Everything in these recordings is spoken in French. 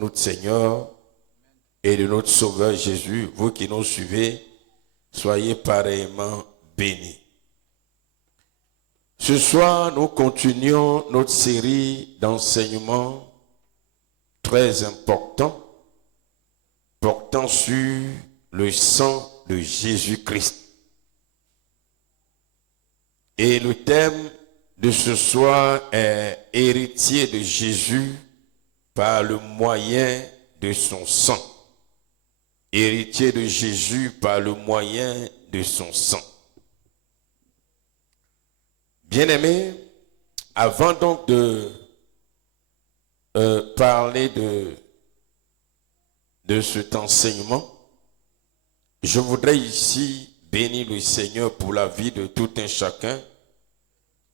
notre Seigneur et de notre Sauveur Jésus, vous qui nous suivez, soyez pareillement bénis. Ce soir, nous continuons notre série d'enseignements très importants portant sur le sang de Jésus-Christ. Et le thème de ce soir est « Héritier de Jésus par le moyen de son sang ». Héritier de Jésus par le moyen de son sang. Bien-aimés, avant donc de parler de cet enseignement, je voudrais ici bénir le Seigneur pour la vie de tout un chacun,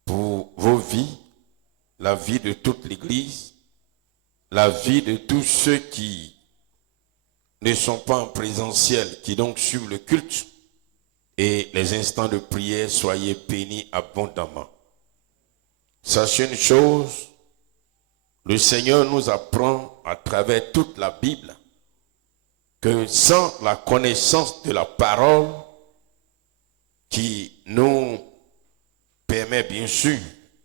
pour vos vies, la vie de toute l'Église, la vie de tous ceux qui ne sont pas en présentiel, qui donc suivent le culte, et les instants de prière, soyez bénis abondamment. Sachez une chose, le Seigneur nous apprend à travers toute la Bible que sans la connaissance de la parole qui nous permet bien sûr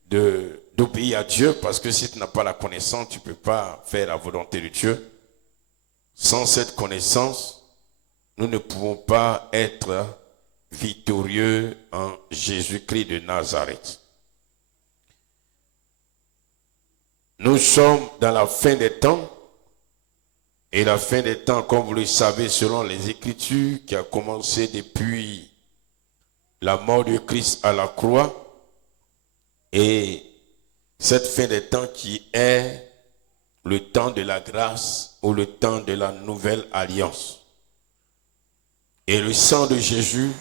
d'obéir à Dieu, parce que si tu n'as pas la connaissance, tu ne peux pas faire la volonté de Dieu. Sans cette connaissance, nous ne pouvons pas être victorieux en Jésus-Christ de Nazareth. Nous sommes dans la fin des temps, et la fin des temps, comme vous le savez, selon les Écritures, qui a commencé depuis la mort de Christ à la croix, et cette fin des temps qui est le temps de la grâce ou le temps de la nouvelle alliance. Et le sang de Jésus,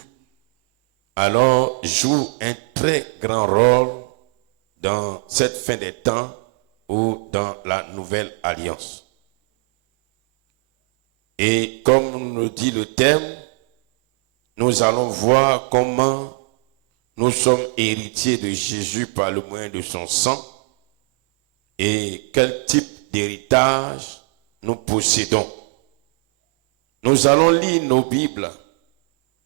alors, joue un très grand rôle dans cette fin des temps ou dans la nouvelle alliance. Et comme nous le dit le thème, nous allons voir comment nous sommes héritiers de Jésus par le moyen de son sang et quel type d'héritage nous possédons. Nous allons lire nos Bibles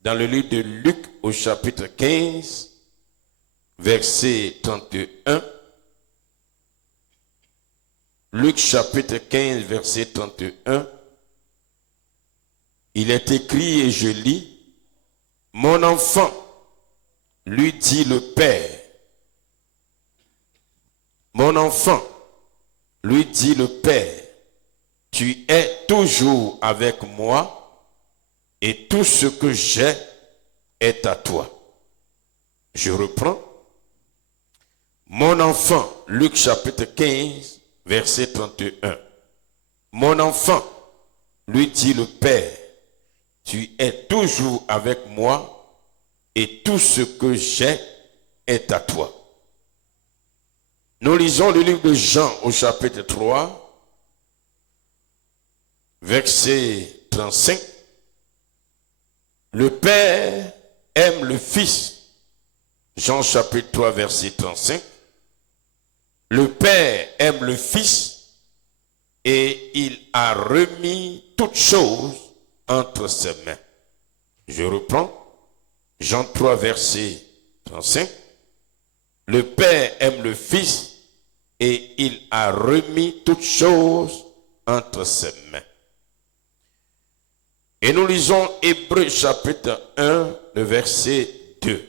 dans le livre de Luc au chapitre 15, verset 31. Luc chapitre 15, verset 31. Il est écrit et je lis, « Mon enfant, lui dit le Père. Mon enfant, lui dit le Père, tu es toujours avec moi et tout ce que j'ai est à toi. » Je reprends. Mon enfant, Luc chapitre 15, verset 31. Mon enfant, lui dit le Père, tu es toujours avec moi et tout ce que j'ai est à toi. Nous lisons le livre de Jean au chapitre 3, verset 35. Le Père aime le Fils. Jean chapitre 3, verset 35. Le Père aime le Fils et il a remis toutes choses entre ses mains. Je reprends. Jean 3, verset 35. Le Père aime le Fils et il a remis toutes choses entre ses mains. Et nous lisons Hébreux chapitre 1, le verset 2.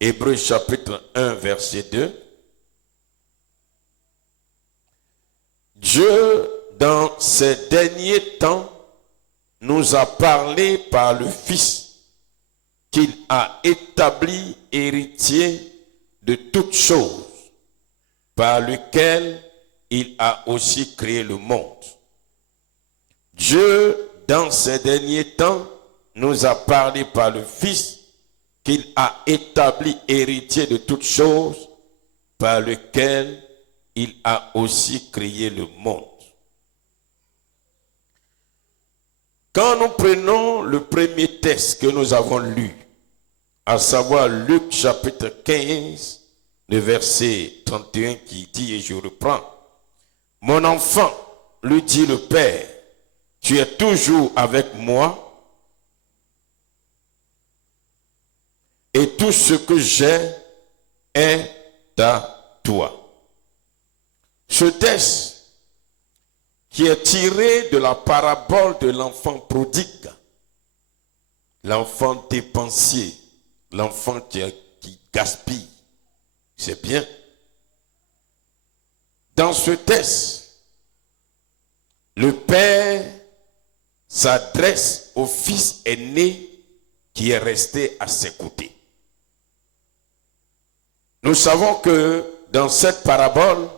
Hébreux chapitre 1, verset 2. Dieu, dans ces derniers temps, nous a parlé par le Fils qu'il a établi héritier de toutes choses, par lequel il a aussi créé le monde. Dieu, dans ces derniers temps, nous a parlé par le Fils qu'il a établi héritier de toutes choses, par lequel il a aussi créé le monde. Quand nous prenons le premier texte que nous avons lu, à savoir Luc chapitre 15, le verset 31 qui dit, et je reprends, Mon enfant, lui dit le Père, tu es toujours avec moi et tout ce que j'ai est à toi. Ce texte qui est tiré de la parabole de l'enfant prodigue, l'enfant dépensier, l'enfant qui gaspille, c'est bien. Dans ce texte, le Père s'adresse au fils aîné qui est resté à ses côtés. Nous savons que dans cette parabole,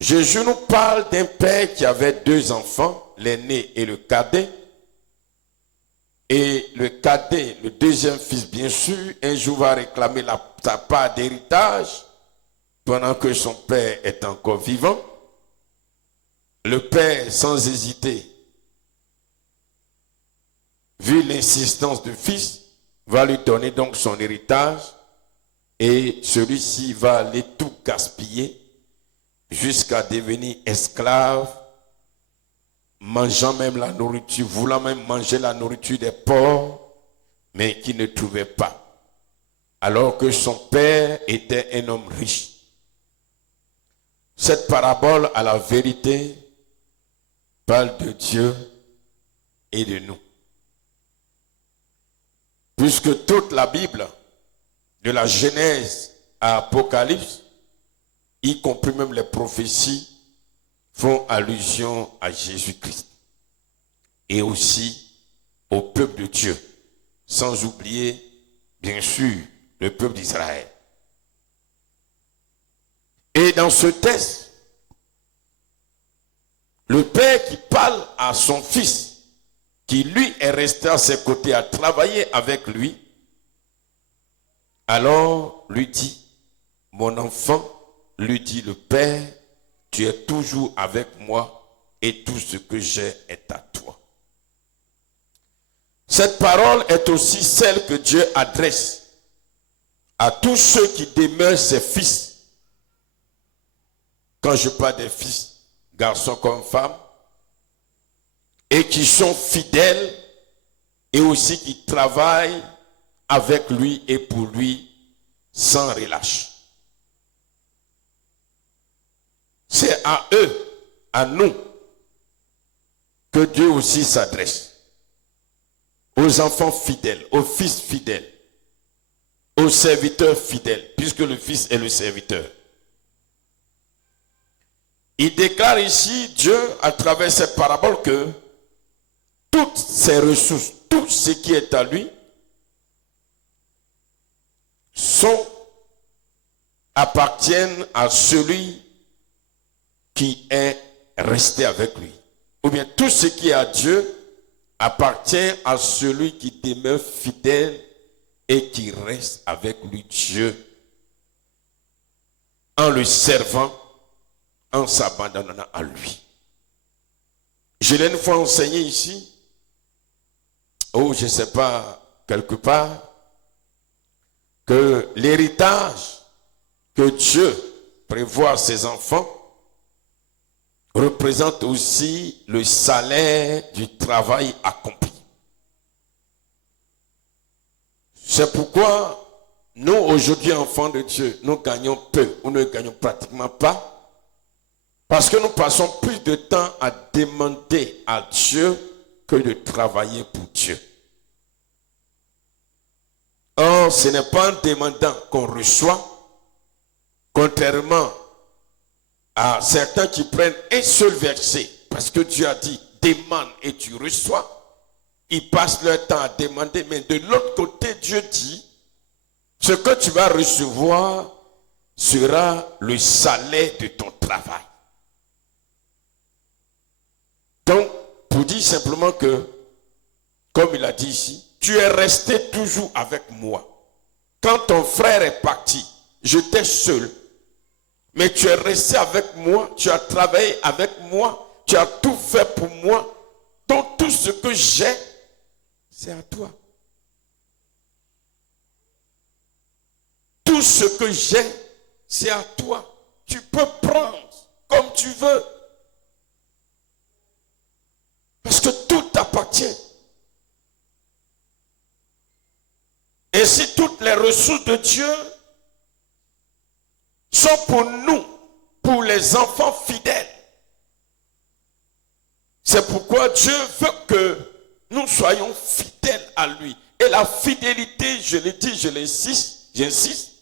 Jésus nous parle d'un père qui avait deux enfants, l'aîné et le cadet. Et le cadet, le deuxième fils, bien sûr, un jour va réclamer sa part d'héritage pendant que son père est encore vivant. Le père, sans hésiter, vu l'insistance du fils, va lui donner donc son héritage et celui-ci va aller tout gaspiller jusqu'à devenir esclave, mangeant même la nourriture, voulant même manger la nourriture des porcs, mais qui ne trouvait pas, alors que son père était un homme riche. Cette parabole, à la vérité, parle de Dieu et de nous. Puisque toute la Bible, de la Genèse à Apocalypse, y compris même les prophéties, font allusion à Jésus-Christ et aussi au peuple de Dieu, sans oublier, bien sûr, le peuple d'Israël. Et dans ce texte, le père qui parle à son fils, qui lui est resté à ses côtés, à travailler avec lui, alors lui dit, mon enfant, lui dit le père, tu es toujours avec moi et tout ce que j'ai est à toi. Cette parole est aussi celle que Dieu adresse à tous ceux qui demeurent ses fils. Quand je parle des fils, garçons comme femmes, et qui sont fidèles et aussi qui travaillent avec lui et pour lui sans relâche. C'est à eux, à nous, que Dieu aussi s'adresse. Aux enfants fidèles, aux fils fidèles, aux serviteurs fidèles, puisque le fils est le serviteur. Il déclare ici, Dieu, à travers cette parabole, que toutes ses ressources, tout ce qui est à lui, appartiennent à celui qui est resté avec lui. Ou bien tout ce qui est à Dieu appartient à celui qui demeure fidèle et qui reste avec lui, Dieu, en le servant, en s'abandonnant à lui. Je l'ai une fois enseigné ici, ou je ne sais pas, quelque part, que l'héritage que Dieu prévoit à ses enfants représente aussi le salaire du travail accompli. C'est pourquoi nous, aujourd'hui, enfants de Dieu, nous gagnons peu ou ne gagnons pratiquement pas, parce que nous passons plus de temps à demander à Dieu que de travailler pour Dieu. Or, ce n'est pas en demandant qu'on reçoit, contrairement à certains qui prennent un seul verset, parce que Dieu a dit, demande et tu reçois. Ils passent leur temps à demander, mais de l'autre côté, Dieu dit, ce que tu vas recevoir sera le salaire de ton travail. Donc, pour dire simplement que, comme il a dit ici, tu es resté toujours avec moi. Quand ton frère est parti, j'étais seul. Mais tu es resté avec moi, tu as travaillé avec moi, tu as tout fait pour moi. Donc tout ce que j'ai, c'est à toi. Tout ce que j'ai, c'est à toi. Tu peux prendre. tu veux. Parce que tout t'appartient. Et si toutes les ressources de Dieu sont pour nous, pour les enfants fidèles, c'est pourquoi Dieu veut que nous soyons fidèles à lui. Et la fidélité, je le dis, j'insiste,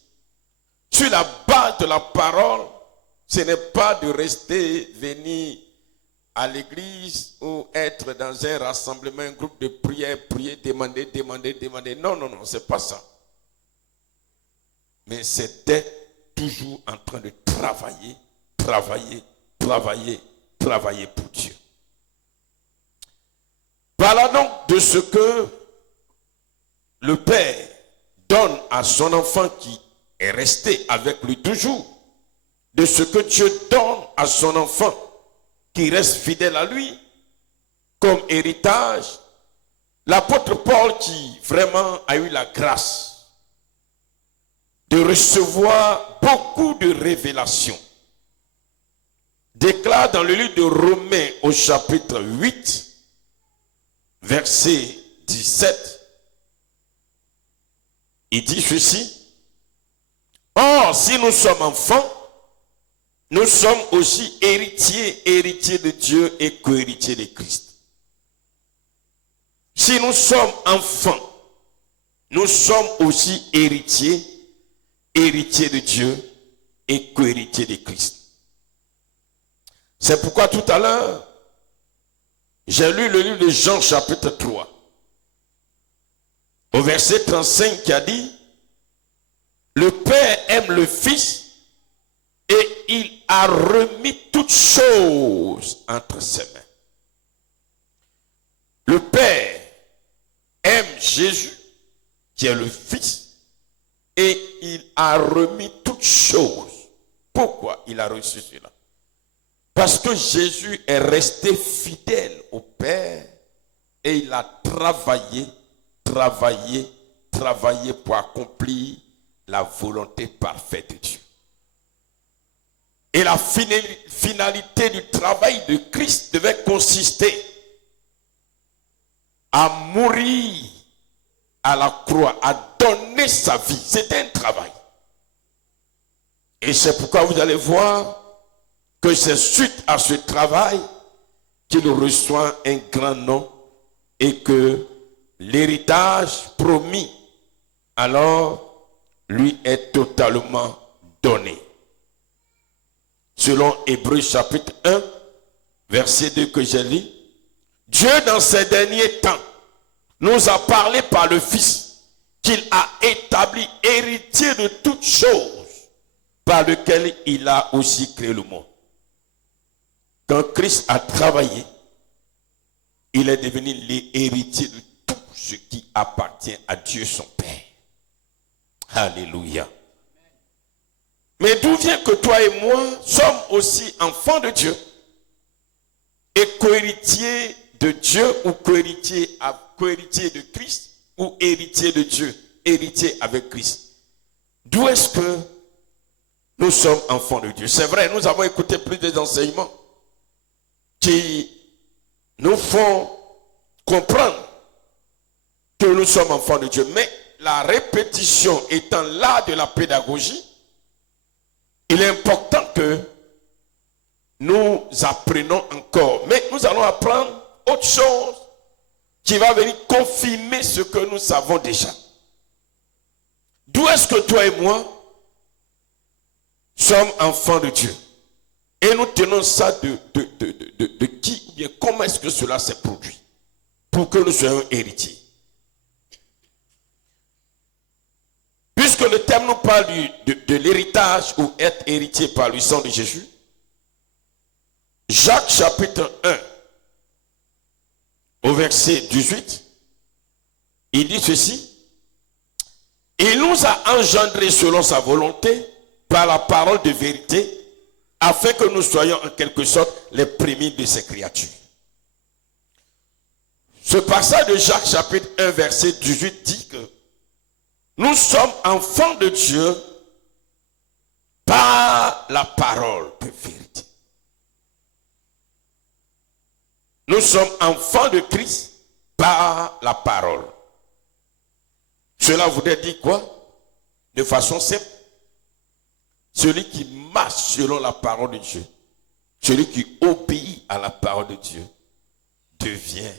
sur la base de la parole, ce n'est pas de rester, venir à l'église ou être dans un rassemblement, un groupe de prière, prier, demander. Non, c'est pas ça. Mais c'est d'être toujours en train de travailler pour Dieu. Parlons donc de ce que le Père donne à son enfant qui est resté avec lui toujours, de ce que Dieu donne à son enfant qui reste fidèle à lui comme héritage. L'apôtre Paul, qui vraiment a eu la grâce de recevoir beaucoup de révélations, déclare dans le livre de Romains au chapitre 8, verset 17, il dit ceci: or, si nous sommes enfants, nous sommes aussi héritiers de Dieu et co-héritiers de Christ. Si nous sommes enfants, nous sommes aussi héritiers de Dieu et co-héritiers de Christ. C'est pourquoi tout à l'heure, j'ai lu le livre de Jean chapitre 3, au verset 35 qui a dit: le Père aime le Fils et il a remis toutes choses entre ses mains. Le Père aime Jésus, qui est le Fils, et il a remis toutes choses. Pourquoi il a reçu cela? Parce que Jésus est resté fidèle au Père et il a travaillé pour accomplir la volonté parfaite de Dieu. Et la finalité du travail de Christ devait consister à mourir à la croix, à donner sa vie. C'était un travail. Et c'est pourquoi vous allez voir que c'est suite à ce travail qu'il reçoit un grand nom et que l'héritage promis alors lui est totalement donné. Selon Hébreux chapitre 1, verset 2 que j'ai lu, Dieu dans ces derniers temps nous a parlé par le Fils qu'il a établi héritier de toutes choses par lequel il a aussi créé le monde. Quand Christ a travaillé, il est devenu l'héritier de tout ce qui appartient à Dieu son Père. Alléluia. Mais d'où vient que toi et moi sommes aussi enfants de Dieu et co-héritiers de Dieu ou co-héritiers de Christ ou héritiers de Dieu, héritiers avec Christ? D'où est-ce que nous sommes enfants de Dieu? C'est vrai, nous avons écouté plus d'enseignements qui nous font comprendre que nous sommes enfants de Dieu. Mais la répétition étant l'art de la pédagogie, il est important que nous apprenons encore. Mais nous allons apprendre autre chose qui va venir confirmer ce que nous savons déjà. D'où est-ce que toi et moi sommes enfants de Dieu? Et nous tenons ça de qui ou bien comment est-ce que cela s'est produit pour que nous soyons héritiers? Puisque le thème nous parle de l'héritage ou être héritier par le sang de Jésus, Jacques chapitre 1, au verset 18, il dit ceci: il nous a engendrés selon sa volonté par la parole de vérité, afin que nous soyons en quelque sorte les premiers de ses créatures. Ce passage de Jacques chapitre 1 verset 18 dit que nous sommes enfants de Dieu par la parole de vérité. nous sommes enfants de Christ par la parole. Cela voudrait dire quoi? De façon simple, celui qui marche selon la parole de Dieu, celui qui obéit à la parole de Dieu, devient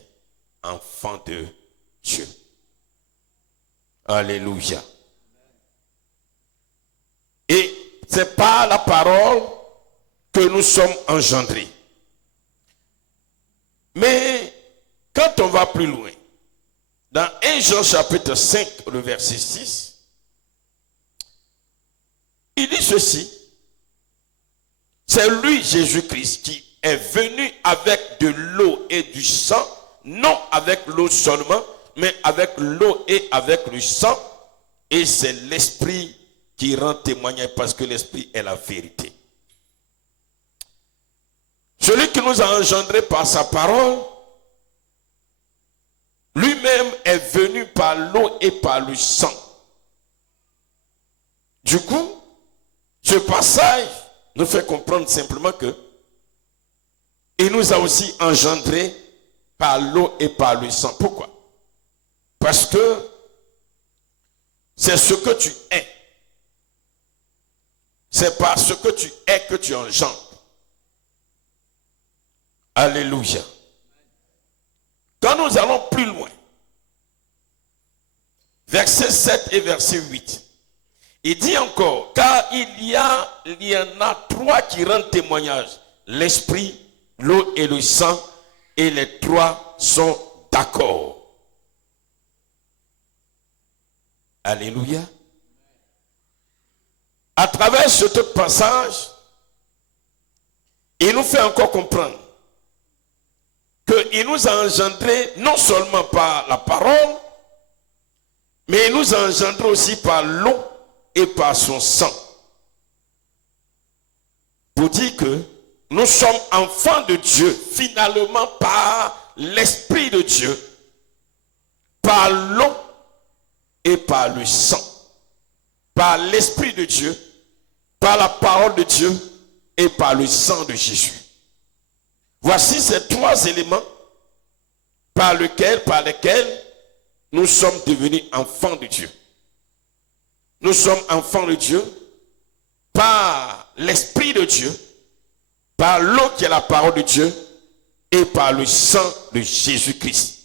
enfant de Dieu. Alléluia. Et c'est par la parole que nous sommes engendrés. Mais quand on va plus loin, dans 1 Jean chapitre 5, le verset 6, il dit ceci: c'est lui, Jésus-Christ, qui est venu avec de l'eau et du sang, non avec l'eau seulement, mais avec l'eau et avec le sang, et c'est l'Esprit qui rend témoignage, parce que l'Esprit est la vérité. Celui qui nous a engendrés par sa parole, lui-même est venu par l'eau et par le sang. Du coup, ce passage nous fait comprendre simplement que il nous a aussi engendrés par l'eau et par le sang. Pourquoi? Parce que c'est ce que tu es. C'est par ce que tu es que tu engendres. Alléluia. Quand nous allons plus loin, verset 7 et verset 8, il dit encore, car il y en a trois qui rendent témoignage, l'esprit, l'eau et le sang, et les trois sont d'accord. Alléluia. À travers ce passage, il nous fait encore comprendre qu'il nous a engendrés non seulement par la parole, mais il nous a engendrés aussi par l'eau et par son sang. Pour dire que nous sommes enfants de Dieu, finalement par l'Esprit de Dieu, par l'eau et par le sang. Par l'Esprit de Dieu, par la parole de Dieu et par le sang de Jésus. Voici ces trois éléments par lesquels nous sommes devenus enfants de Dieu. Nous sommes enfants de Dieu par l'Esprit de Dieu, par l'eau qui est la parole de Dieu et par le sang de Jésus-Christ.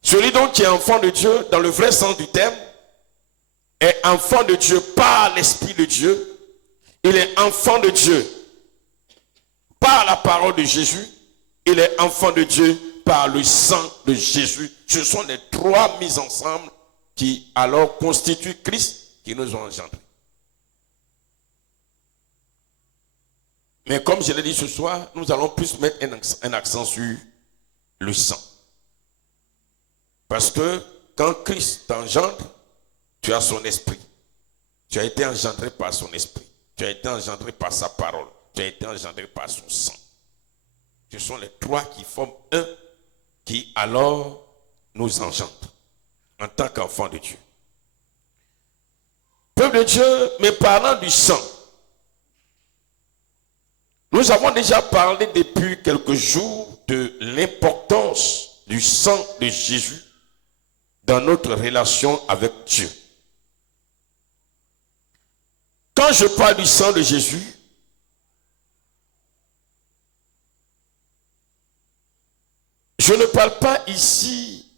Celui donc qui est enfant de Dieu, dans le vrai sens du terme, est enfant de Dieu par l'Esprit de Dieu. Il est enfant de Dieu par la parole de Jésus. Il est enfant de Dieu par le sang de Jésus. Ce sont les trois mises ensemble qui alors constituent Christ, qui nous ont engendrés. Mais comme je l'ai dit ce soir, nous allons plus mettre un accent sur le sang. Parce que quand Christ t'engendre, tu as son esprit. Tu as été engendré par son esprit. Tu as été engendré par sa parole. Tu as été engendré par son sang. Ce sont les trois qui forment un qui alors nous engendre en tant qu'enfants de Dieu. Peuple de Dieu, mais parlant du sang, nous avons déjà parlé depuis quelques jours de l'importance du sang de Jésus dans notre relation avec Dieu. Quand je parle du sang de Jésus, je ne parle pas ici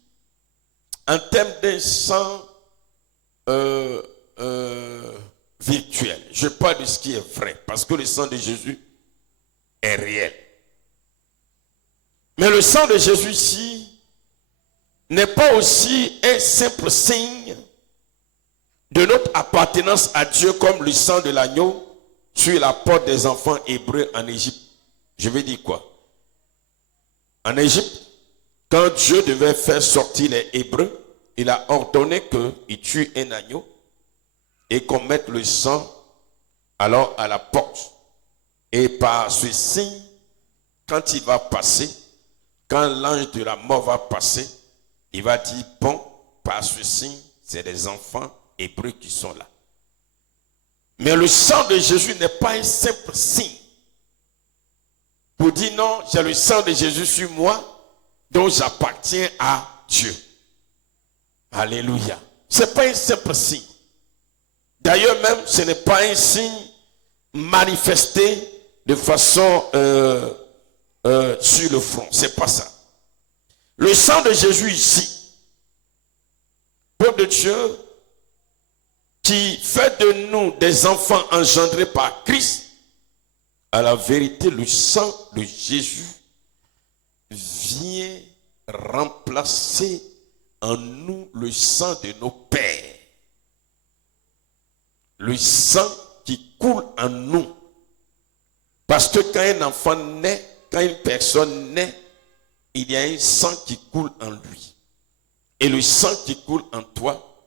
en termes d'un sang virtuel. Je parle de ce qui est vrai, parce que le sang de Jésus est réel. Mais le sang de Jésus ici n'est pas aussi un simple signe de notre appartenance à Dieu comme le sang de l'agneau sur la porte des enfants hébreux en Égypte. Je vais dire quoi? En Égypte, quand Dieu devait faire sortir les Hébreux, il a ordonné qu'ils tuent un agneau et qu'on mette le sang alors à la porte. Et par ce signe, quand il va passer, quand l'ange de la mort va passer, il va dire, bon, par ce signe, c'est des enfants hébreux qui sont là. Mais le sang de Jésus n'est pas un simple signe pour pour dire non, j'ai le sang de Jésus sur moi, donc j'appartiens à Dieu. Alléluia. Ce n'est pas un simple signe. D'ailleurs même, ce n'est pas un signe manifesté de façon sur le front. Ce n'est pas ça. Le sang de Jésus ici, peuple de Dieu, qui fait de nous des enfants engendrés par Christ, à la vérité, le sang de Jésus vient remplacer en nous le sang de nos pères. Le sang qui coule en nous. Parce que quand un enfant naît, quand une personne naît, il y a un sang qui coule en lui. Et le sang qui coule en toi,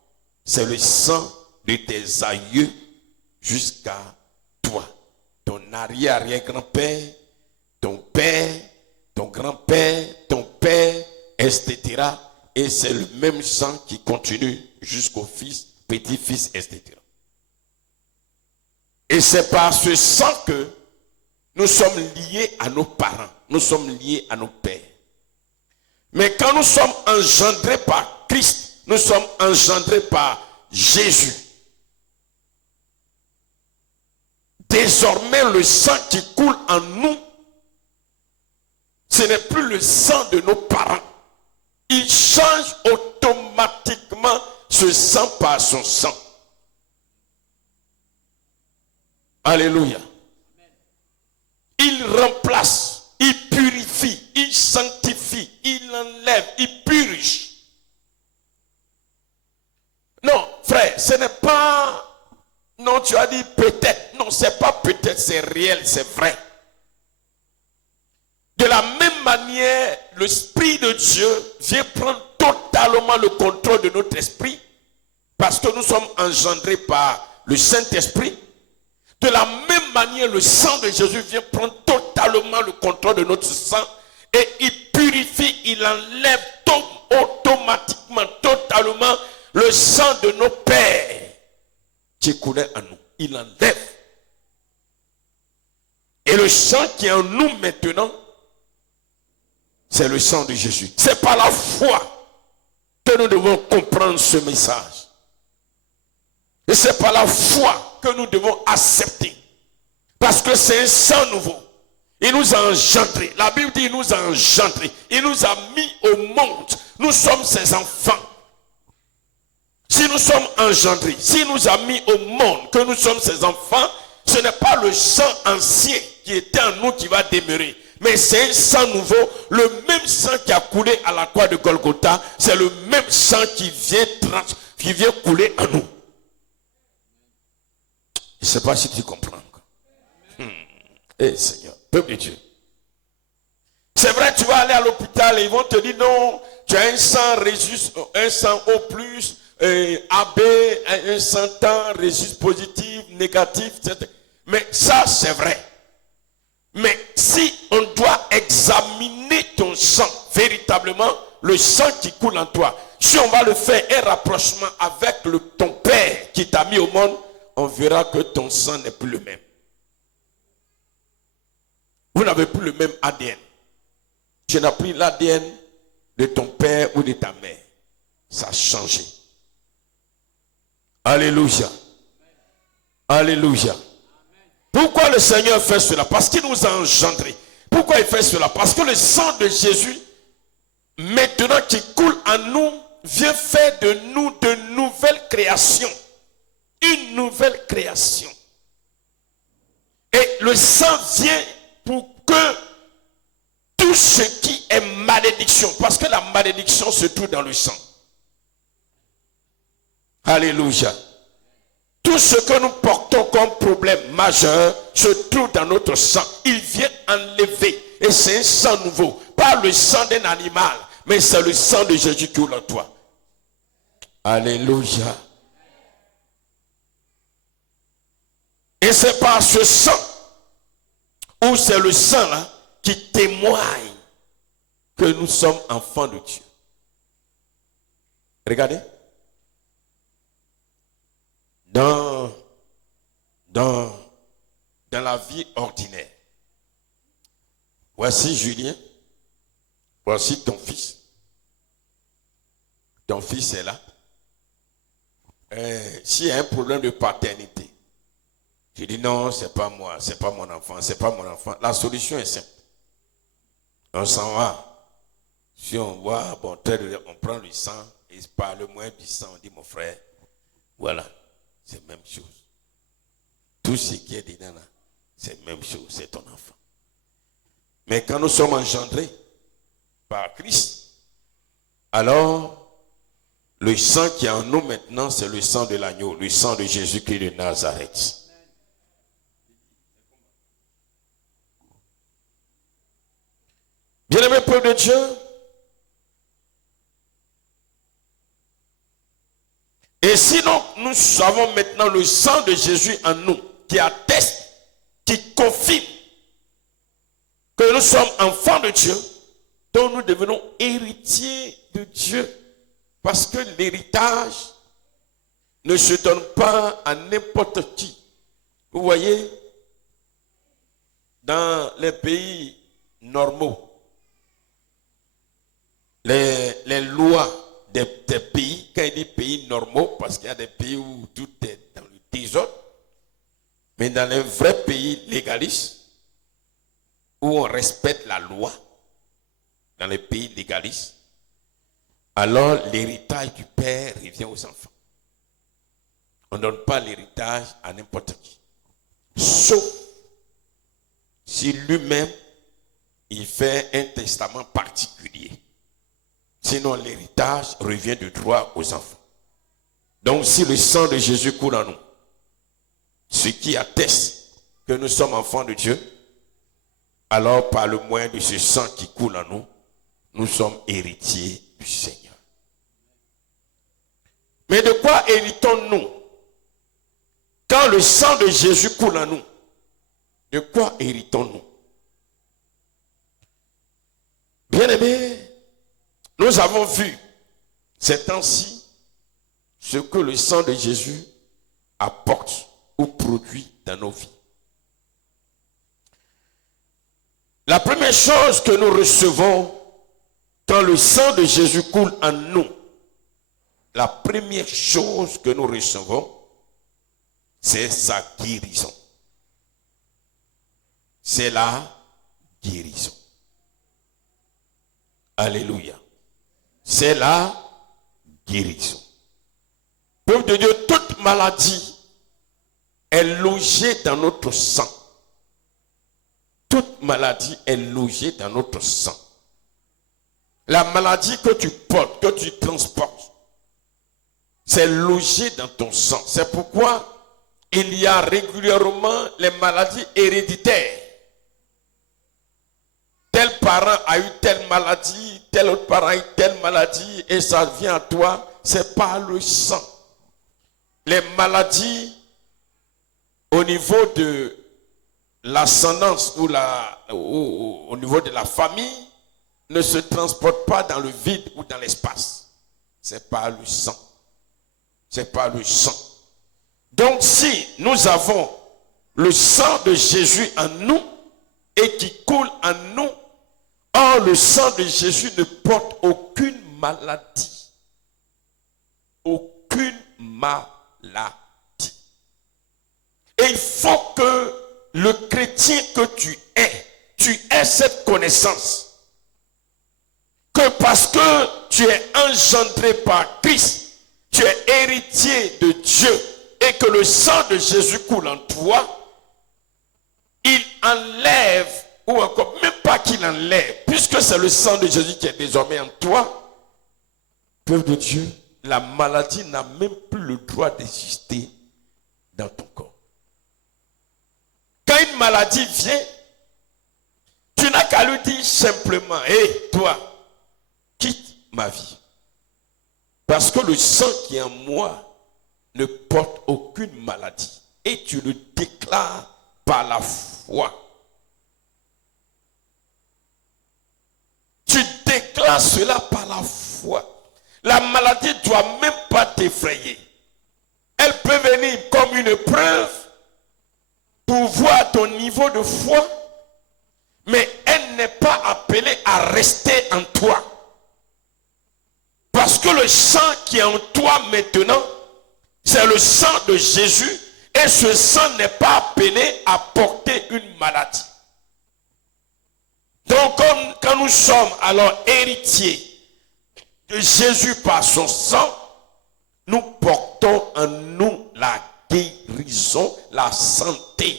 c'est le sang de tes aïeux jusqu'à toi. Ton arrière-arrière-grand-père, ton père, ton grand-père, ton père, etc. Et c'est le même sang qui continue jusqu'au fils, petit-fils, etc. Et c'est par ce sang que nous sommes liés à nos parents, nous sommes liés à nos pères. Mais quand nous sommes engendrés par Christ, nous sommes engendrés par Jésus. Désormais, le sang qui coule en nous, ce n'est plus le sang de nos parents. Il change automatiquement ce sang par son sang. Alléluia. Il remplace, il purifie, il sanctifie, il enlève, il purge. Non, frère, ce n'est pas... Non, tu as dit peut-être. Non, c'est pas peut-être, c'est réel, c'est vrai. De la même manière, l'Esprit de Dieu vient prendre totalement le contrôle de notre esprit parce que nous sommes engendrés par le Saint-Esprit. De la même manière, le sang de Jésus vient prendre totalement le contrôle de notre sang et il purifie, il enlève automatiquement, totalement le sang de nos pères qui coulait en nous. Il enlève. Et le sang qui est en nous maintenant, c'est le sang de Jésus. C'est par la foi que nous devons comprendre ce message. Et c'est par la foi que nous devons accepter. Parce que c'est un sang nouveau. Il nous a engendrés. La Bible dit qu'il nous a engendrés. Il nous a mis au monde. Nous sommes ses enfants. Si nous sommes engendrés, s'il nous a mis au monde, que nous sommes ses enfants, ce n'est pas le sang ancien qui était en nous qui va demeurer. Mais c'est un sang nouveau, le même sang qui a coulé à la croix de Golgotha, c'est le même sang qui vient couler en nous. Je ne sais pas si tu comprends. Eh Seigneur, peuple de Dieu. C'est vrai, tu vas aller à l'hôpital et ils vont te dire non, tu as un sang Résus, un sang O+, AB, un sang temps, Résus positif, négatif, etc. Mais ça, c'est vrai. Mais si on doit examiner ton sang, véritablement, le sang qui coule en toi, si on va le faire un rapprochement avec ton père qui t'a mis au monde, on verra que ton sang n'est plus le même. Vous n'avez plus le même ADN. Tu n'as plus l'ADN de ton père ou de ta mère. Ça a changé. Alléluia. Alléluia. Pourquoi le Seigneur fait cela? Parce qu'il nous a engendrés. Pourquoi il fait cela? Parce que le sang de Jésus, maintenant qui coule en nous, vient faire de nous de nouvelles créations. Une nouvelle création. Et le sang vient pour que tout ce qui est malédiction, parce que la malédiction se trouve dans le sang. Alléluia. Tout ce que nous portons comme problème majeur se trouve dans notre sang. Il vient enlever. Et c'est un sang nouveau. Pas le sang d'un animal, mais c'est le sang de Jésus qui est en toi. Alléluia. Et c'est par ce sang, ou c'est le sang là, qui témoigne que nous sommes enfants de Dieu. Regardez. Dans la vie ordinaire. Voici Julien. Voici ton fils. Ton fils est là. S'il y a un problème de paternité, je dis non, c'est pas moi, c'est pas mon enfant, c'est pas mon enfant. La solution est simple. On s'en va. Si on voit, bon, on prend le sang, et par le moyen du sang, on dit mon frère, voilà, c'est la même chose. Tout ce qui est dedans là, c'est la même chose, c'est ton enfant. Mais quand nous sommes engendrés par Christ, alors le sang qui est en nous maintenant, c'est le sang de l'agneau, le sang de Jésus-Christ de Nazareth. Bien-aimé peuple de Dieu, et sinon nous savons maintenant le sang de Jésus en nous, qui atteste, qui confirme que nous sommes enfants de Dieu, dont nous devenons héritiers de Dieu. Parce que l'héritage ne se donne pas à n'importe qui. Vous voyez, dans les pays normaux, les lois des pays, quand il dit pays normaux, parce qu'il y a des pays où tout est dans le désordre, mais dans les vrais pays légalistes, où on respecte la loi, dans les pays légalistes, alors l'héritage du père revient aux enfants. On ne donne pas l'héritage à n'importe qui. Sauf si lui-même, il fait un testament particulier. Sinon, l'héritage revient de droit aux enfants. Donc, si le sang de Jésus coule en nous, ce qui atteste que nous sommes enfants de Dieu, alors par le moyen de ce sang qui coule en nous, nous sommes héritiers du Seigneur. Mais de quoi héritons-nous quand le sang de Jésus coule en nous? De quoi héritons-nous? Bien-aimés, nous avons vu ces temps-ci ce que le sang de Jésus apporte ou produit dans nos vies. La première chose que nous recevons quand le sang de Jésus coule en nous, la première chose que nous recevons, c'est sa guérison. C'est la guérison. Alléluia. C'est la guérison. Peuple de Dieu, toute maladie est logée dans notre sang. Toute maladie est logée dans notre sang. La maladie que tu portes, que tu transportes, c'est logé dans ton sang. C'est pourquoi il y a régulièrement les maladies héréditaires. Tel parent a eu telle maladie, tel autre parent a eu telle maladie, et ça vient à toi, c'est par le sang. Les maladies au niveau de l'ascendance ou au niveau de la famille ne se transportent pas dans le vide ou dans l'espace. C'est par le sang. C'est par le sang. Donc si nous avons le sang de Jésus en nous et qui coule en nous, or le sang de Jésus ne porte aucune maladie. Aucune maladie. Et il faut que le chrétien que tu aies cette connaissance. Que parce que tu es engendré par Christ, tu es héritier de Dieu et que le sang de Jésus coule en toi, il enlève, ou encore même pas qu'il enlève, puisque c'est le sang de Jésus qui est désormais en toi, peuple de Dieu, la maladie n'a même plus le droit d'exister dans ton corps. Quand une maladie vient, tu n'as qu'à lui dire simplement, hé, toi, quitte ma vie. Parce que le sang qui est en moi ne porte aucune maladie. Et tu le déclares par la foi. Tu déclares cela par la foi. La maladie ne doit même pas t'effrayer. Elle peut venir comme une preuve pour voir ton niveau de foi, mais elle n'est à rester en toi. Parce que le sang qui est en toi maintenant, c'est le sang de Jésus. Et ce sang n'est pas appelé à porter une maladie. Donc quand nous sommes alors héritiers de Jésus par son sang, nous portons en nous la guérison, la santé.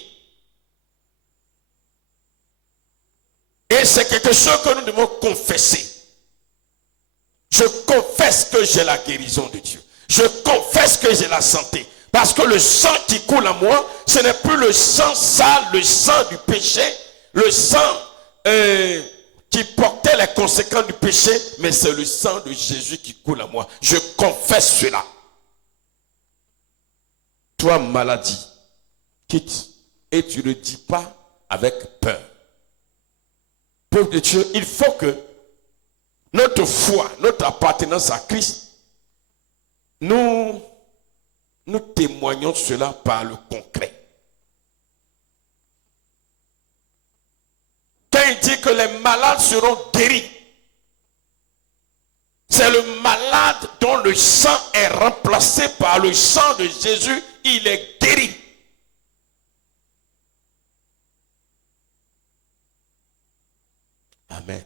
Et c'est quelque chose que nous devons confesser. Je confesse que j'ai la guérison de Dieu. Je confesse que j'ai la santé. Parce que le sang qui coule en moi, ce n'est plus le sang sale, le sang du péché, le sang qui portait les conséquences du péché, mais c'est le sang de Jésus qui coule en moi. Je confesse cela. Toi, maladie, quitte, et tu ne le dis pas avec peur. Peuple de Dieu, il faut que notre foi, notre appartenance à Christ, nous témoignons cela par le concret. Quand il dit que les malades seront guéris, c'est le malade dont le sang est remplacé par le sang de Jésus, il est guéri. Amen.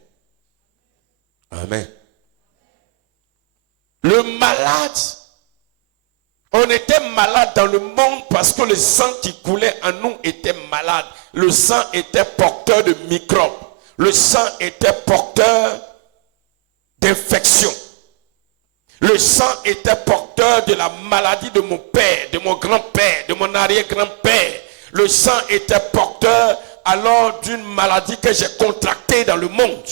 Amen. Le malade, on était malade dans le monde parce que le sang qui coulait en nous était malade. Le sang était porteur de microbes. Le sang était porteur d'infections. Le sang était porteur de la maladie de mon père, de mon grand-père, de mon arrière-grand-père. Le sang était porteur alors d'une maladie que j'ai contractée dans le monde.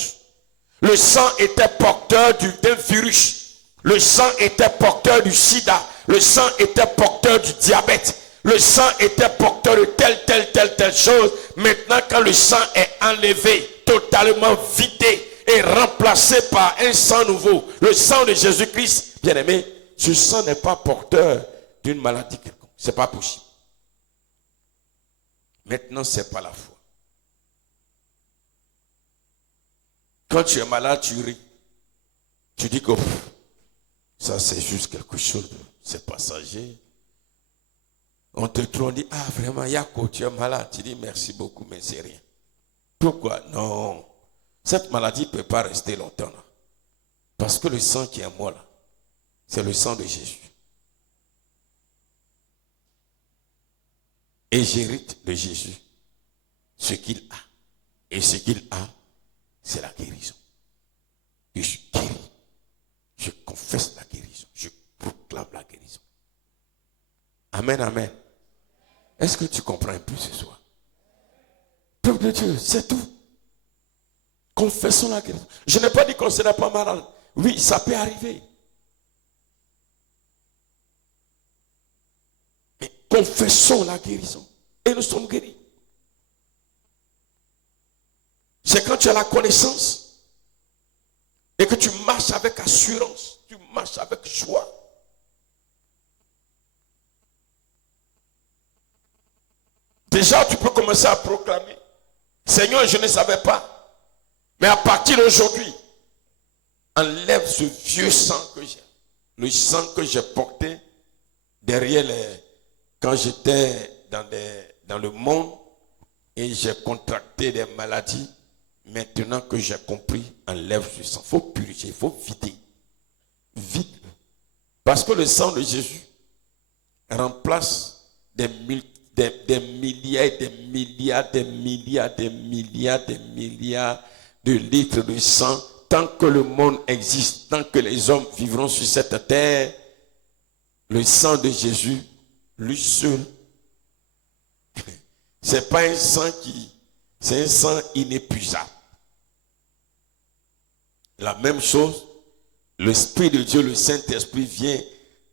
Le sang était porteur d'un virus. Le sang était porteur du sida. Le sang était porteur du diabète. Le sang était porteur de telle chose. Maintenant, quand le sang est enlevé, totalement vidé et remplacé par un sang nouveau, le sang de Jésus-Christ, bien aimé, ce sang n'est pas porteur d'une maladie quelconque. Ce n'est pas possible. Maintenant, ce n'est pas la foi. Quand tu es malade, tu ris. Tu dis que ça c'est juste quelque chose de... C'est passager. On te trouve, on dit, ah vraiment, Yako, tu es malade. Tu dis, merci beaucoup, mais c'est rien. Pourquoi? Non. Cette maladie ne peut pas rester longtemps là. Parce que le sang qui est en moi là, c'est le sang de Jésus. Et j'hérite de Jésus ce qu'il a. Et ce qu'il a, c'est la guérison. Je suis guéri. Je confesse la guérison. Je proclame la guérison. Amen, amen. Est-ce que tu comprends un peu ce soir? Peuple de Dieu, c'est tout. Confessons la guérison. Je n'ai pas dit qu'on ne serait pas malade. Oui, ça peut arriver. Mais confessons la guérison. Et nous sommes guéris. C'est quand tu as la connaissance et que tu marches avec assurance, tu marches avec joie. Déjà, tu peux commencer à proclamer. Seigneur, je ne savais pas. Mais à partir d'aujourd'hui, enlève ce vieux sang que j'ai. Le sang que j'ai porté derrière quand j'étais dans le monde et j'ai contracté des maladies. Maintenant que j'ai compris, enlève ce sang. Il faut purifier, il faut vider. Vide. Parce que le sang de Jésus remplace des milliards, des milliards de litres de sang. Tant que le monde existe, tant que les hommes vivront sur cette terre, le sang de Jésus, lui seul, c'est pas un sang c'est un sang inépuisable. La même chose, l'Esprit de Dieu, le Saint-Esprit vient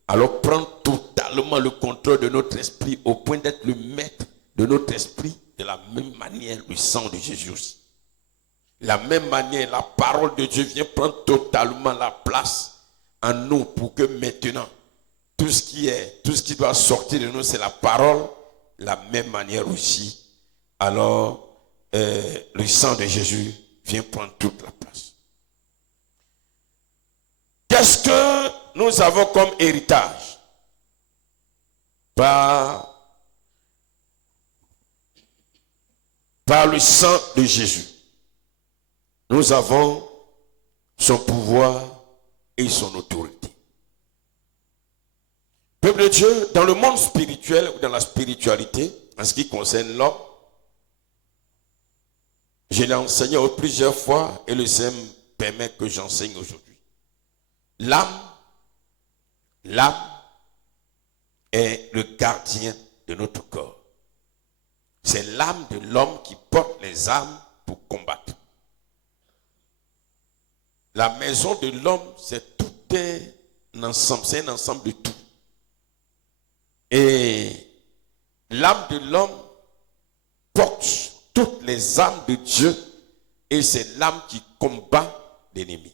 alors prendre totalement le contrôle de notre esprit au point d'être le maître de notre esprit. De la même manière, le sang de Jésus aussi. De la même manière, la parole de Dieu vient prendre totalement la place en nous pour que maintenant, tout ce qui doit sortir de nous, c'est la parole. De la même manière aussi, alors le sang de Jésus vient prendre toute la place. Qu'est-ce que nous avons comme héritage? Par le sang de Jésus, nous avons son pouvoir et son autorité. Peuple de Dieu, dans le monde spirituel ou dans la spiritualité, en ce qui concerne l'homme, je l'ai enseigné plusieurs fois et le Seigneur me permet que j'enseigne aujourd'hui. L'âme est le gardien de notre corps. C'est l'âme de l'homme qui porte les armes pour combattre. La maison de l'homme, c'est tout un ensemble, c'est un ensemble de tout. Et l'âme de l'homme porte toutes les armes de Dieu et c'est l'âme qui combat l'ennemi.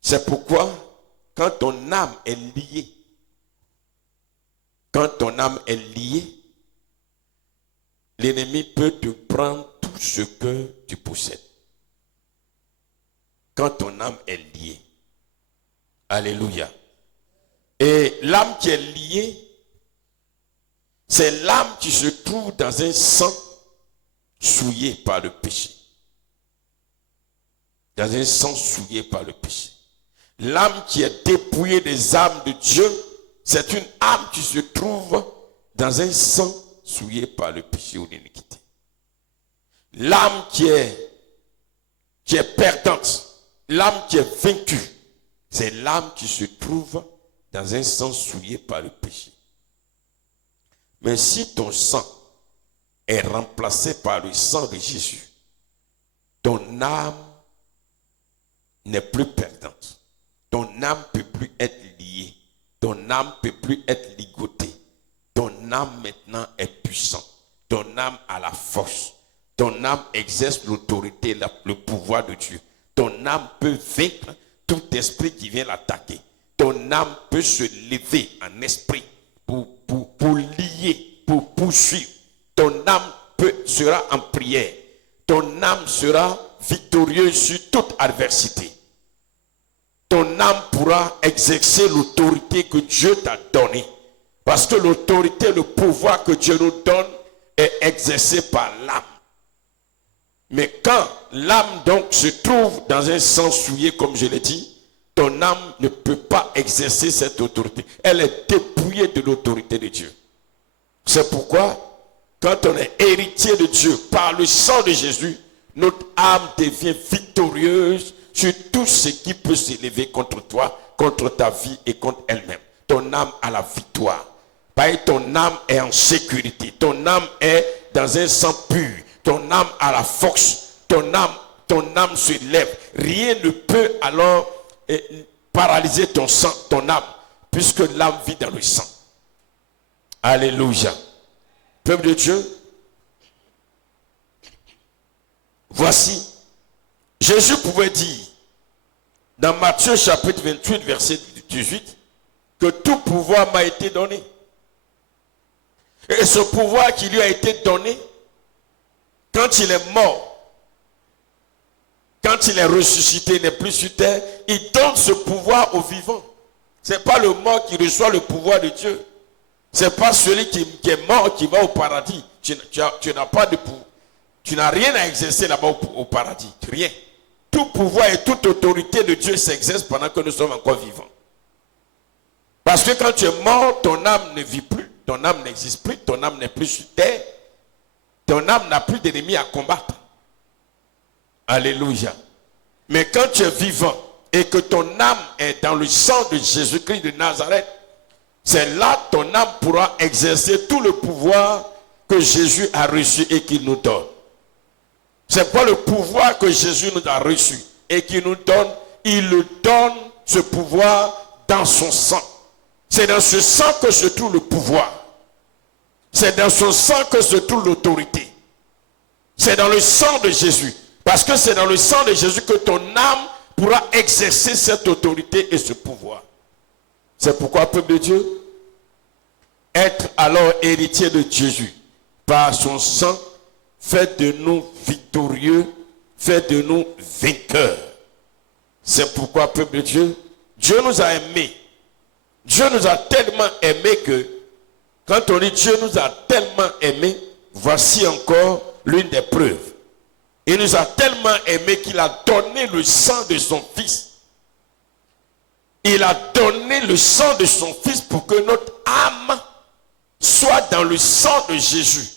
C'est pourquoi quand ton âme est liée, l'ennemi peut te prendre tout ce que tu possèdes. Quand ton âme est liée. Alléluia. Et l'âme qui est liée, c'est l'âme qui se trouve dans un sang souillé par le péché. Dans un sang souillé par le péché. L'âme qui est dépouillée des âmes de Dieu, c'est une âme qui se trouve dans un sang souillé par le péché ou l'iniquité. L'âme qui est perdante, l'âme qui est vaincue, c'est l'âme qui se trouve dans un sang souillé par le péché. Mais si ton sang est remplacé par le sang de Jésus, ton âme n'est plus perdante. Ton âme ne peut plus être liée. Ton âme ne peut plus être ligotée. Ton âme maintenant est puissante. Ton âme a la force. Ton âme exerce l'autorité, le pouvoir de Dieu. Ton âme peut vaincre tout esprit qui vient l'attaquer. Ton âme peut se lever en esprit pour lier, pour poursuivre. Ton âme sera en prière. Ton âme sera victorieuse sur toute adversité. Ton âme pourra exercer l'autorité que Dieu t'a donnée. Parce que l'autorité, le pouvoir que Dieu nous donne est exercé par l'âme. Mais quand l'âme donc se trouve dans un sang souillé, comme je l'ai dit, ton âme ne peut pas exercer cette autorité. Elle est dépouillée de l'autorité de Dieu. C'est pourquoi, quand on est héritier de Dieu par le sang de Jésus, notre âme devient victorieuse sur tout ce qui peut s'élever contre toi, contre ta vie et contre elle-même. Ton âme a la victoire. Ton âme est en sécurité. Ton âme est dans un sang pur. Ton âme a la force. Ton âme se lève. Rien ne peut alors paralyser ton âme, puisque l'âme vit dans le sang. Alléluia. Peuple de Dieu, voici, Jésus pouvait dire dans Matthieu chapitre 28, verset 18, que tout pouvoir m'a été donné. Et ce pouvoir qui lui a été donné, quand il est mort, quand il est ressuscité, il n'est plus sur terre, il donne ce pouvoir aux vivants. Ce n'est pas le mort qui reçoit le pouvoir de Dieu. Ce n'est pas celui qui est mort qui va au paradis. Tu n'as pas de pouvoir. Tu n'as rien à exercer là-bas au paradis. Rien. Tout pouvoir et toute autorité de Dieu s'exerce pendant que nous sommes encore vivants. Parce que quand tu es mort, ton âme ne vit plus. Ton âme n'existe plus. Ton âme n'est plus sur terre. Ton âme n'a plus d'ennemis à combattre. Alléluia. Mais quand tu es vivant et que ton âme est dans le sang de Jésus-Christ de Nazareth, c'est là que ton âme pourra exercer tout le pouvoir que Jésus a reçu et qu'il nous donne. C'est pas le pouvoir que Jésus nous a reçu et qu'il nous donne, il le donne, ce pouvoir, dans son sang. C'est dans ce sang que se trouve le pouvoir. C'est dans son sang que se trouve l'autorité. C'est dans le sang de Jésus. Parce que c'est dans le sang de Jésus que ton âme pourra exercer cette autorité et ce pouvoir. C'est pourquoi, peuple de Dieu, être alors héritier de Jésus par son sang fait de nous victorieux, fait de nous vainqueurs. C'est pourquoi, peuple de Dieu, Dieu nous a aimés. Dieu nous a tellement aimés que, quand on dit Dieu nous a tellement aimés, voici encore l'une des preuves. Il nous a tellement aimés qu'il a donné le sang de son Fils. Il a donné le sang de son Fils pour que notre âme soit dans le sang de Jésus.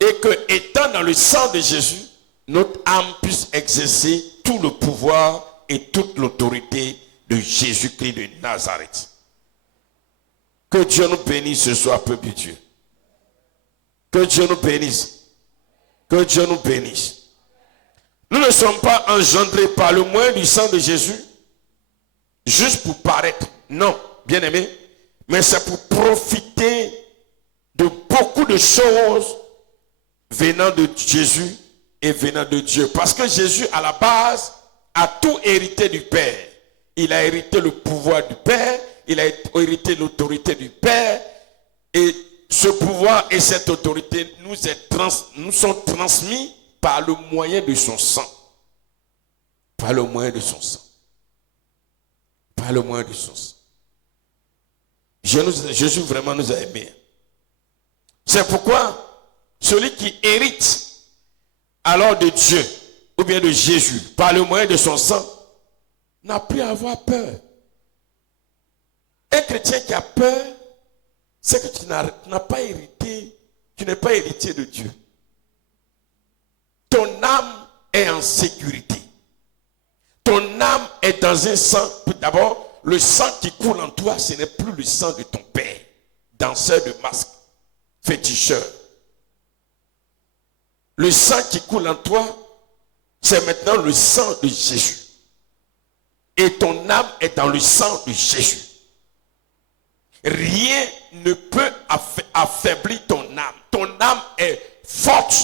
Et que, étant dans le sang de Jésus, notre âme puisse exercer tout le pouvoir et toute l'autorité de Jésus-Christ de Nazareth. Que Dieu nous bénisse ce soir, peuple de Dieu. Que Dieu nous bénisse. Que Dieu nous bénisse. Nous ne sommes pas engendrés par le moyen du sang de Jésus juste pour paraître. Non, bien aimé. Mais c'est pour profiter de beaucoup de choses venant de Jésus et venant de Dieu. Parce que Jésus, à la base, a tout hérité du Père. Il a hérité le pouvoir du Père. Il a hérité l'autorité du Père. Et ce pouvoir et cette autorité nous sont transmis par le moyen de son sang. Par le moyen de son sang. Par le moyen de son sang. Jésus vraiment nous a aimés. C'est pourquoi celui qui hérite alors de Dieu ou bien de Jésus par le moyen de son sang n'a plus à avoir peur. Un chrétien qui a peur, c'est que tu n'as pas hérité, tu n'es pas héritier de Dieu. Ton âme est en sécurité. Ton âme est dans un sang. D'abord, le sang qui coule en toi, ce n'est plus le sang de ton père, danseur de masque, féticheur. Le sang qui coule en toi, c'est maintenant le sang de Jésus. Et ton âme est dans le sang de Jésus. Rien ne peut affaiblir ton âme. Ton âme est forte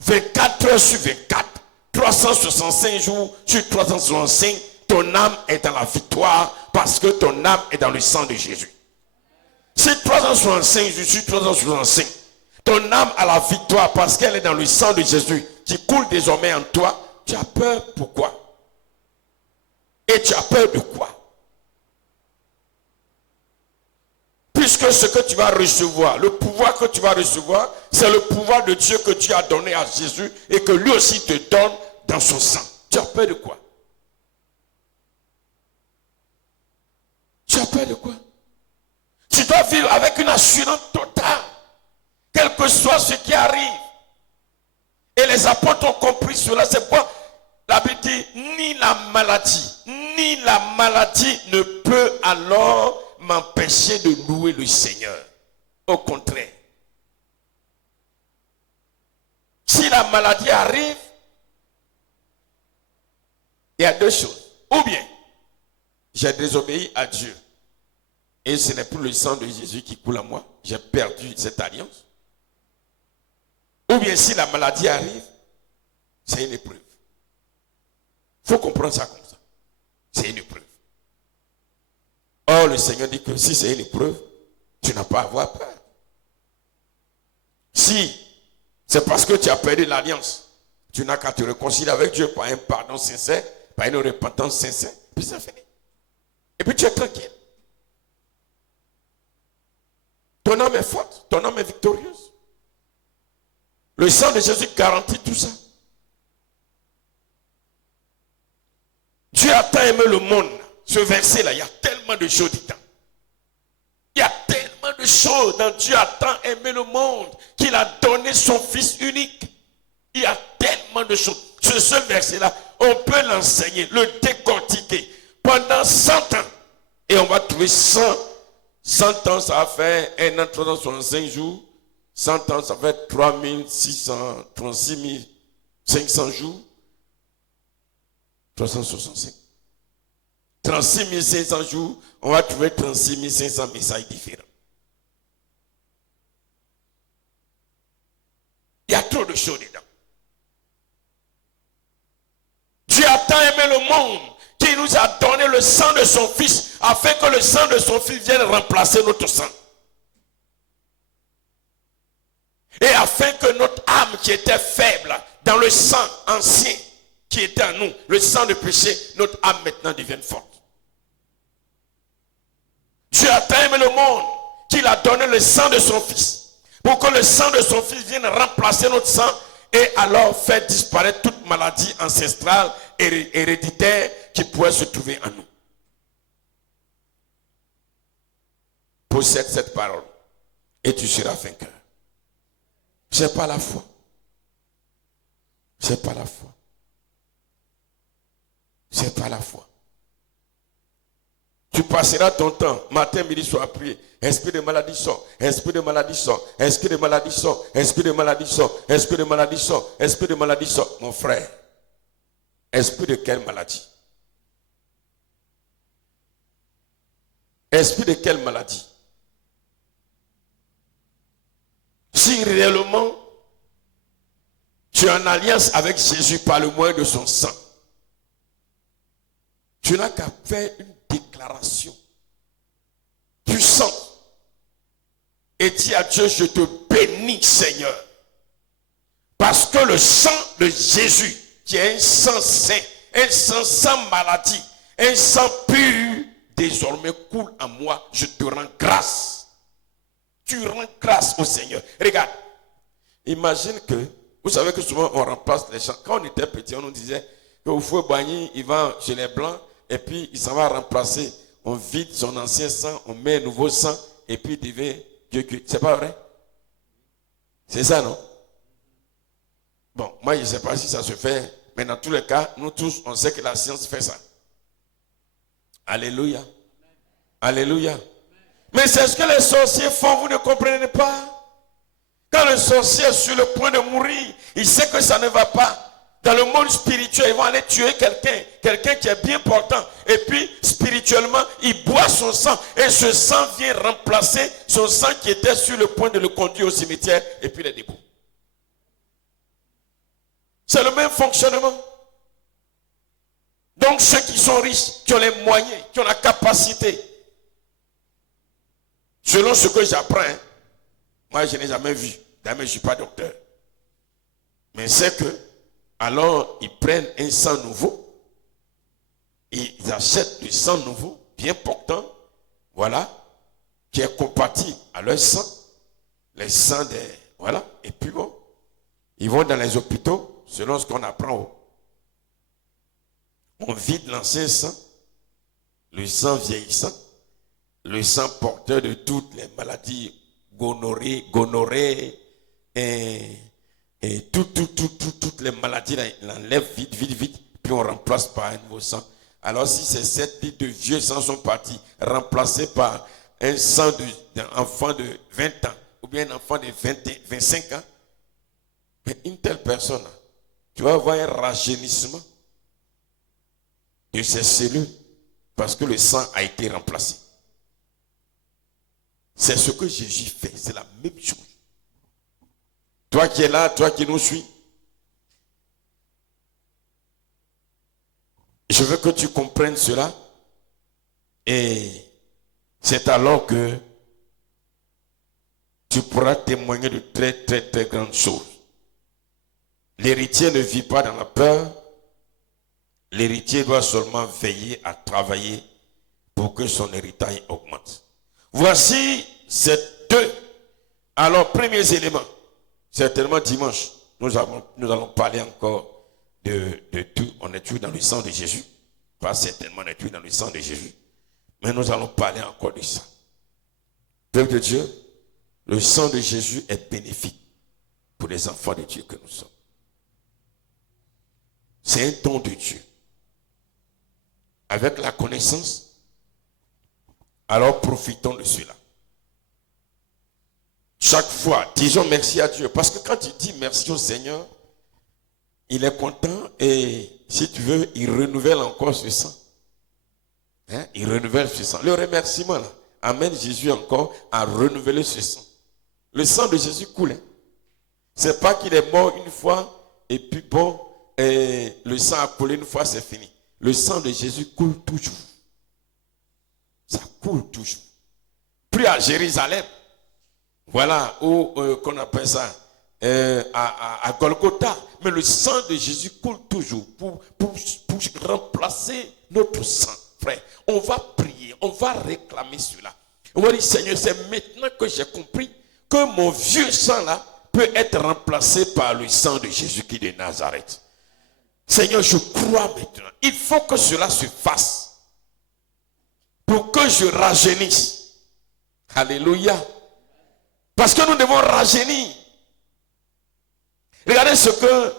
24 heures sur 24, 365 jours sur 365. Ton âme est dans la victoire parce que ton âme est dans le sang de Jésus. Si 365 jours sur 365, ton âme a la victoire parce qu'elle est dans le sang de Jésus qui coule désormais en toi, tu as peur pourquoi? Et tu as peur de quoi? Puisque ce que tu vas recevoir, le pouvoir que tu vas recevoir, c'est le pouvoir de Dieu que Dieu a donné à Jésus et que lui aussi te donne dans son sang. Tu as peur de quoi? Tu as peur de quoi? Tu dois vivre avec une assurance totale, quel que soit ce qui arrive. Et les apôtres ont compris cela. C'est pourquoi la Bible dit, ni la maladie ne peut alors m'empêcher de louer le Seigneur. Au contraire. Si la maladie arrive, il y a deux choses. Ou bien, j'ai désobéi à Dieu. Et ce n'est plus le sang de Jésus qui coule à moi. J'ai perdu cette alliance. Ou bien si la maladie arrive, c'est une épreuve. Il faut comprendre ça comme ça. C'est une épreuve. Or, le Seigneur dit que si c'est une épreuve, tu n'as pas à avoir peur. Si c'est parce que tu as perdu l'alliance, tu n'as qu'à te réconcilier avec Dieu par un pardon sincère, par une repentance sincère, puis c'est fini. Et puis tu es tranquille. Ton âme est forte, ton âme est victorieuse. Le sang de Jésus garantit tout ça. Dieu a tant aimé le monde. Ce verset-là, il y a tellement de choses dedans. Il y a tellement de choses dans Dieu a tant aimé le monde qu'il a donné son Fils unique. Il y a tellement de choses. Ce seul verset-là, on peut l'enseigner, le décortiquer pendant 100 ans. Et on va trouver 100 ans, ça va faire 1 an, 365 jours. 100 ans, ça fait 36 500 jours. 365. 36 500 jours, on va trouver 36 500 messages différents. Il y a trop de choses dedans. Dieu a tant aimé le monde qu'il nous a donné le sang de son Fils afin que le sang de son Fils vienne remplacer notre sang. Et afin que notre âme qui était faible, dans le sang ancien qui était en nous, le sang de péché, notre âme maintenant devienne forte. Dieu a tant aimé le monde qu'il a donné le sang de son Fils, pour que le sang de son Fils vienne remplacer notre sang et alors faire disparaître toute maladie ancestrale, héréditaire qui pourrait se trouver en nous. Possède cette parole et tu seras vainqueur. C'est pas la foi. C'est pas la foi. C'est pas la foi. Tu passeras ton temps, matin, midi, soir, à prier. Esprit de maladie sort, esprit de maladie sort, esprit de maladie sort, esprit de maladie sort, esprit de maladie sort, esprit de maladie sort. Mon frère, esprit de quelle maladie? Esprit de quelle maladie? Si réellement tu es en alliance avec Jésus par le moyen de son sang, tu n'as qu'à faire une déclaration puissante et dis à Dieu, je te bénis Seigneur, parce que le sang de Jésus, qui est un sang saint, un sang sans maladie, un sang pur, désormais coule en moi. Je te rends grâce. Tu rends grâce au Seigneur. Regarde, imagine que, vous savez que souvent on remplace les gens. Quand on était petit, on nous disait que au feu Boigny, il va chez les Blancs et puis il s'en va remplacer. On vide son ancien sang, on met un nouveau sang et puis il devient Dieu cuit. C'est pas vrai? C'est ça, non? Bon, moi je ne sais pas si ça se fait, mais dans tous les cas, nous tous, on sait que la science fait ça. Alléluia. Alléluia. Mais c'est ce que les sorciers font, vous ne comprenez pas? Quand le sorcier est sur le point de mourir, il sait que ça ne va pas. Dans le monde spirituel, ils vont aller tuer quelqu'un qui est bien portant. Et puis, spirituellement, il boit son sang. Et ce sang vient remplacer son sang qui était sur le point de le conduire au cimetière. Et puis, il est debout. C'est le même fonctionnement. Donc, ceux qui sont riches, qui ont les moyens, qui ont la capacité, selon ce que j'apprends, hein, moi, je n'ai jamais vu. D'ailleurs, je ne suis pas docteur. Mais c'est que, alors, ils prennent un sang nouveau. Ils achètent du sang nouveau, bien portant. Voilà. Qui est compatible à leur sang. Les sangs des... Voilà. Et puis bon, ils vont dans les hôpitaux, selon ce qu'on apprend. On vide l'ancien sang. Le sang vieillissant. Le sang porteur de toutes les maladies, gonorrhée et toutes les maladies, il enlève vite, puis on remplace par un nouveau sang. Alors si ces 7 litres de vieux sang sont partis, remplacés par un sang d'un enfant de 20 ans, ou bien un enfant de 25 ans, mais une telle personne, tu vas avoir un rajeunissement de ses cellules, parce que le sang a été remplacé. C'est ce que Jésus fait, c'est la même chose. Toi qui es là, toi qui nous suis, je veux que tu comprennes cela. Et c'est alors que tu pourras témoigner de très grandes choses. L'héritier ne vit pas dans la peur. L'héritier doit seulement veiller à travailler pour que son héritage augmente. Voici ces 2. Alors, premiers éléments. Certainement dimanche, nous allons parler encore de tout. On est toujours dans le sang de Jésus. Pas certainement, on est toujours dans le sang de Jésus. Mais nous allons parler encore de ça. Peuple de Dieu, le sang de Jésus est bénéfique pour les enfants de Dieu que nous sommes. C'est un don de Dieu. Avec la connaissance, alors profitons de cela. Chaque fois, disons merci à Dieu. Parce que quand tu dis merci au Seigneur, il est content et si tu veux, il renouvelle encore ce sang. Hein? Il renouvelle ce sang. Le remerciement, là, amène Jésus encore à renouveler ce sang. Le sang de Jésus coule. Hein? C'est pas qu'il est mort une fois et puis bon, et le sang a coulé une fois, c'est fini. Le sang de Jésus coule toujours. Ça coule toujours. Puis à Jérusalem, voilà, où qu'on appelle ça, à Golgotha. Mais le sang de Jésus coule toujours pour remplacer notre sang, frère. On va prier, on va réclamer cela. On va dire, Seigneur, c'est maintenant que j'ai compris que mon vieux sang là peut être remplacé par le sang de Jésus-Christ de Nazareth. Seigneur, je crois maintenant. Il faut que cela se fasse pour que je rajeunisse. Alléluia. Parce que nous devons rajeunir. Regardez ce que,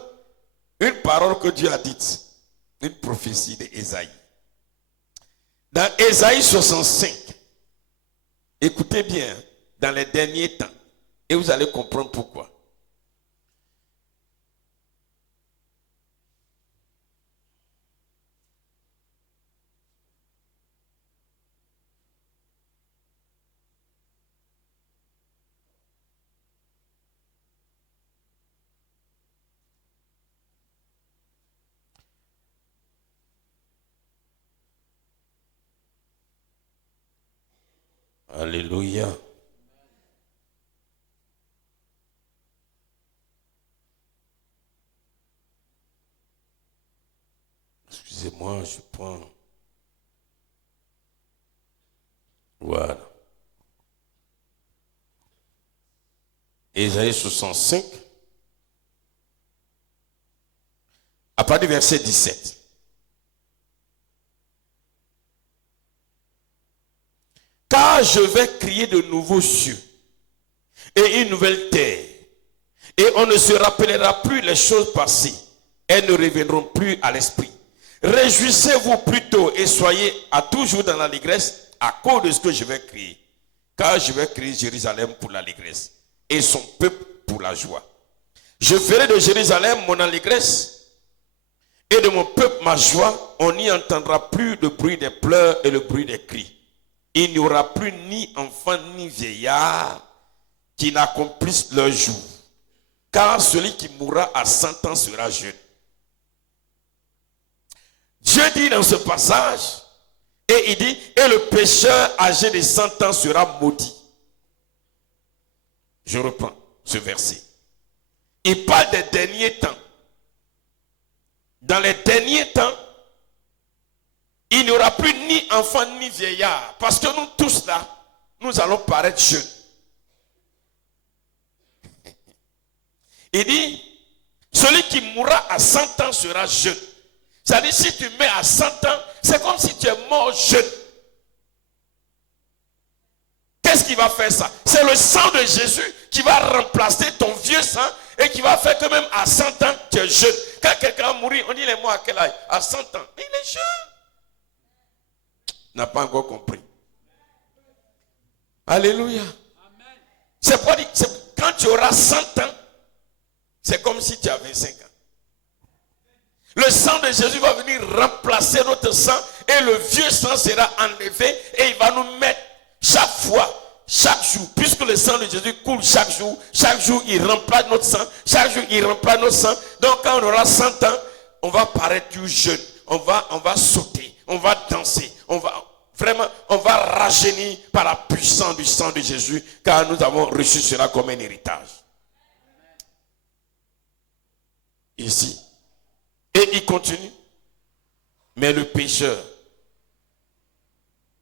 une parole que Dieu a dite, une prophétie d'Ésaïe. Dans Ésaïe 65, écoutez bien, dans les derniers temps, et vous allez comprendre pourquoi. Alléluia. Excusez-moi, je prends. Voilà. Ésaïe 65. À partir du verset 17. Car je vais créer de nouveaux cieux et une nouvelle terre. Et on ne se rappellera plus les choses passées. Elles ne reviendront plus à l'esprit. Réjouissez-vous plutôt et soyez à toujours dans l'allégresse à cause de ce que je vais créer. Car je vais créer Jérusalem pour l'allégresse et son peuple pour la joie. Je ferai de Jérusalem mon allégresse et de mon peuple ma joie. On n'y entendra plus le bruit des pleurs et le bruit des cris. Il n'y aura plus ni enfant ni vieillard qui n'accomplissent leur jour. Car celui qui mourra à 100 ans sera jeune. Dieu dit dans ce passage, et il dit, et le pécheur âgé de 100 ans sera maudit. Je reprends ce verset. Il parle des derniers temps. Dans les derniers temps, il n'y aura plus ni enfant ni vieillard. Parce que nous tous là, nous allons paraître jeunes. Il dit, celui qui mourra à 100 ans sera jeune. C'est-à-dire, si tu mets à 100 ans, c'est comme si tu es mort jeune. Qu'est-ce qui va faire ça? C'est le sang de Jésus qui va remplacer ton vieux sang et qui va faire que même à 100 ans, tu es jeune. Quand quelqu'un mourit, on dit, il est mort à quel âge? À 100 ans. Mais il est jeune. N'a pas encore compris. Alléluia. C'est pas dit, quand tu auras 100 ans, c'est comme si tu avais 5 ans. Le sang de Jésus va venir remplacer notre sang et le vieux sang sera enlevé et il va nous mettre chaque fois, chaque jour, puisque le sang de Jésus coule chaque jour il remplace notre sang, chaque jour il remplace notre sang. Donc quand on aura 100 ans, on va paraître plus jeune, on va sauter, on va danser, on va rajeunir par la puissance du sang de Jésus, car nous avons reçu cela comme un héritage. Ici. Et il continue. Mais le pécheur,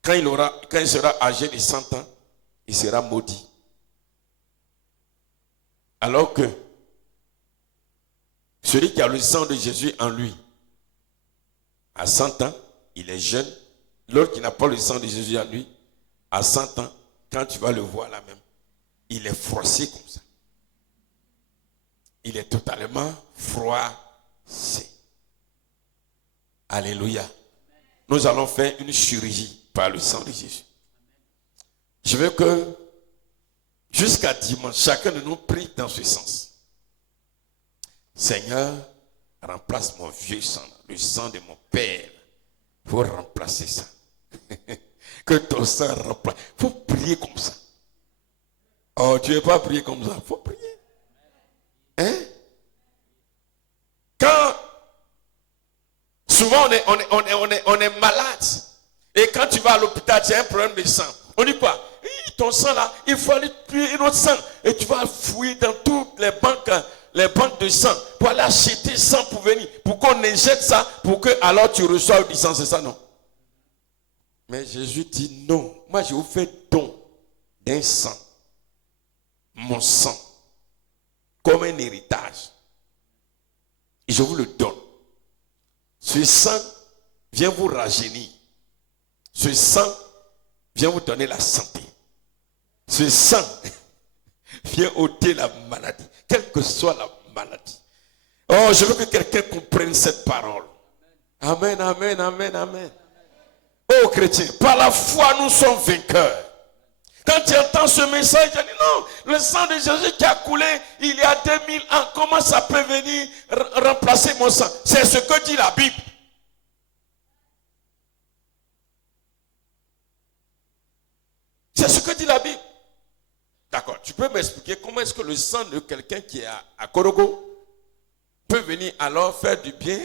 quand il sera âgé de 100 ans, il sera maudit. Alors que celui qui a le sang de Jésus en lui, à 100 ans, il est jeune. L'autre qui n'a pas le sang de Jésus en lui, à 100 ans, quand tu vas le voir là même, il est froissé comme ça. Il est totalement froissé. Alléluia. Nous allons faire une chirurgie par le sang de Jésus. Je veux que jusqu'à dimanche, chacun de nous prie dans ce sens. Seigneur, remplace mon vieux sang, le sang de mon père. Il faut remplacer ça. Que ton sang remplace. Il faut prier comme ça. Oh, tu ne veux pas prier comme ça. Il faut prier. Hein? Quand souvent on est malade. Et quand tu vas à l'hôpital, tu as un problème de sang. On dit quoi? Il ton sang là, il faut aller tuer un autre sang. Et tu vas fouiller dans toutes les banques de sang pour aller acheter sang pour venir, pour qu'on injecte ça, pour que alors tu reçoives du sang, c'est ça, non? Mais Jésus dit non. Moi, je vous fais don d'un sang. Mon sang. Comme un héritage. Et je vous le donne. Ce sang vient vous rajeunir. Ce sang vient vous donner la santé. Ce sang vient ôter la maladie. Quelle que soit la maladie. Oh, je veux que quelqu'un comprenne cette parole. Amen, amen, amen, amen. Oh chrétien, par la foi nous sommes vainqueurs. Quand tu entends ce message, tu dis non, le sang de Jésus qui a coulé il y a 2000 ans, comment ça peut venir remplacer mon sang? C'est ce que dit la Bible. C'est ce que dit la Bible. D'accord, tu peux m'expliquer comment est-ce que le sang de quelqu'un qui est à Korogo peut venir alors faire du bien,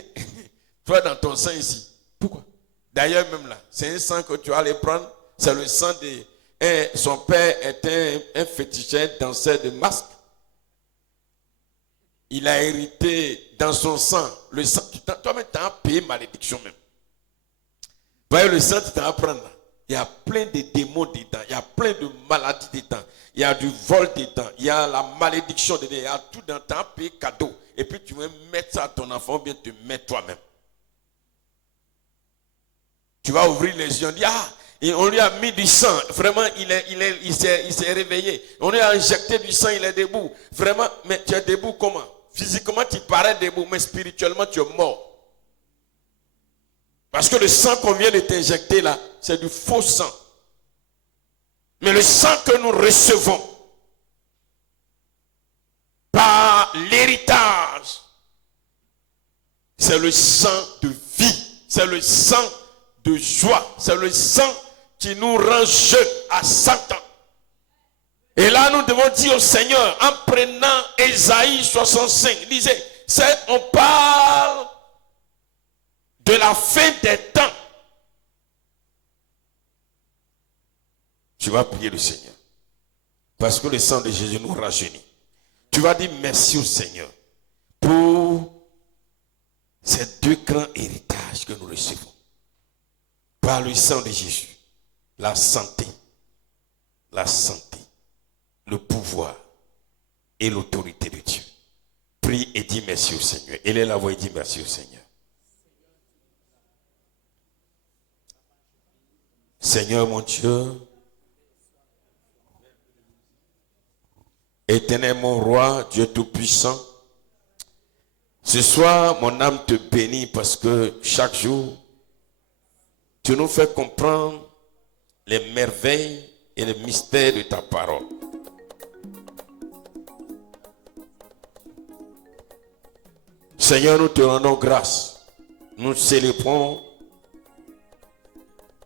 toi dans ton sang ici? Pourquoi? D'ailleurs même là, c'est un sang que tu vas aller prendre, c'est le sang de... son père était un féticheur danseur de masque. Il a hérité dans son sang, le sang, toi-même tu as payé malédiction même. Vous voyez le sang tu t'en prendre là. Il y a plein de démons dedans, il y a plein de maladies dedans, il y a du vol dedans, il y a la malédiction dedans, il y a tout dans ton pays cadeau. Et puis tu veux mettre ça à ton enfant ou bien te mettre toi-même. Tu vas ouvrir les yeux, on dit et on lui a mis du sang, vraiment il s'est réveillé. On lui a injecté du sang, il est debout. Vraiment, mais tu es debout comment? Physiquement tu parais debout, mais spirituellement tu es mort. Parce que le sang qu'on vient de t'injecter là, c'est du faux sang. Mais le sang que nous recevons par l'héritage, c'est le sang de vie, c'est le sang de joie, c'est le sang qui nous rend jeunes à 100 ans. Et là, nous devons dire au Seigneur, en prenant Ésaïe 65, il disait, on parle de la fin des temps. Tu vas prier le Seigneur. Parce que le sang de Jésus nous rajeunit. Tu vas dire merci au Seigneur pour ces deux grands héritages que nous recevons. Par le sang de Jésus, la santé, le pouvoir et l'autorité de Dieu. Prie et dis merci au Seigneur. Élève la voix et dis merci au Seigneur. Seigneur mon Dieu, Éternel mon roi, Dieu tout-puissant, ce soir mon âme te bénit parce que chaque jour, tu nous fais comprendre les merveilles et les mystères de ta parole. Seigneur, nous te rendons grâce. Nous célébrons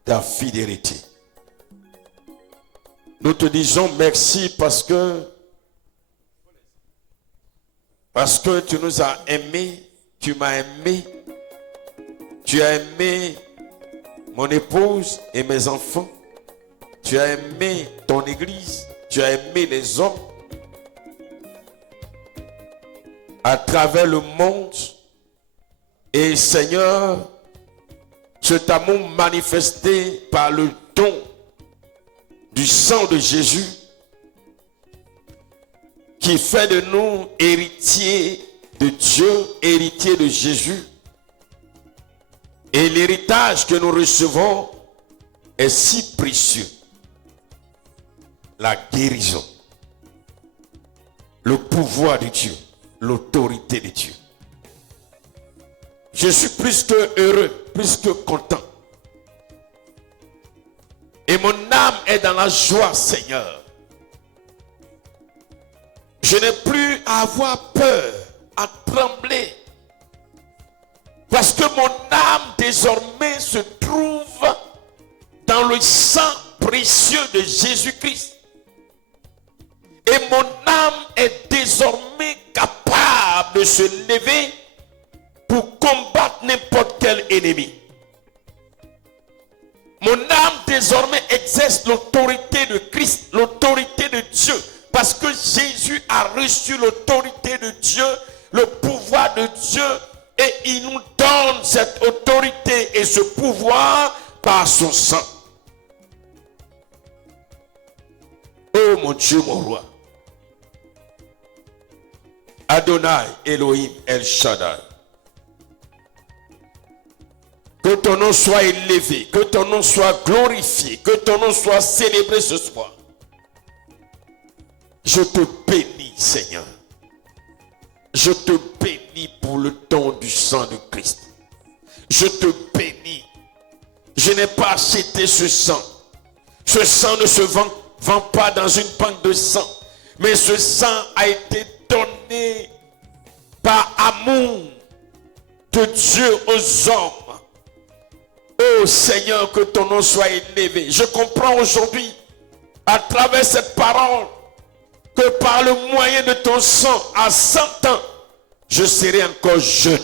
ta fidélité. Nous te disons merci parce que tu nous as aimés, tu m'as aimé, tu as aimé mon épouse et mes enfants, tu as aimé ton église, tu as aimé les hommes à travers le monde. Et Seigneur, cet amour manifesté par le don du sang de Jésus qui fait de nous héritiers de Dieu, héritiers de Jésus. Et l'héritage que nous recevons est si précieux. La guérison, le pouvoir de Dieu, l'autorité de Dieu. Je suis plus que heureux, plus que content. Et mon âme est dans la joie, Seigneur. Je n'ai plus à avoir peur, à trembler. Parce que mon âme désormais se trouve dans le sang précieux de Jésus-Christ. Et mon âme est désormais capable de se lever pour combattre n'importe quel ennemi. Mon âme désormais exerce l'autorité de Christ, l'autorité de Dieu. Parce que Jésus a reçu l'autorité de Dieu, le pouvoir de Dieu, et il nous donne cette autorité et ce pouvoir par son sang. Oh mon Dieu, mon roi. Adonai, Elohim, El Shaddai. Que ton nom soit élevé, que ton nom soit glorifié, que ton nom soit célébré ce soir. Je te bénis, Seigneur. Je te bénis pour le don du sang de Christ. Je te bénis. Je n'ai pas acheté ce sang. Ce sang ne se vend pas dans une banque de sang. Mais ce sang a été donné par amour de Dieu aux hommes. Oh Seigneur, que ton nom soit élevé. Je comprends aujourd'hui, à travers cette parole, que par le moyen de ton sang, à 100 ans, je serai encore jeune.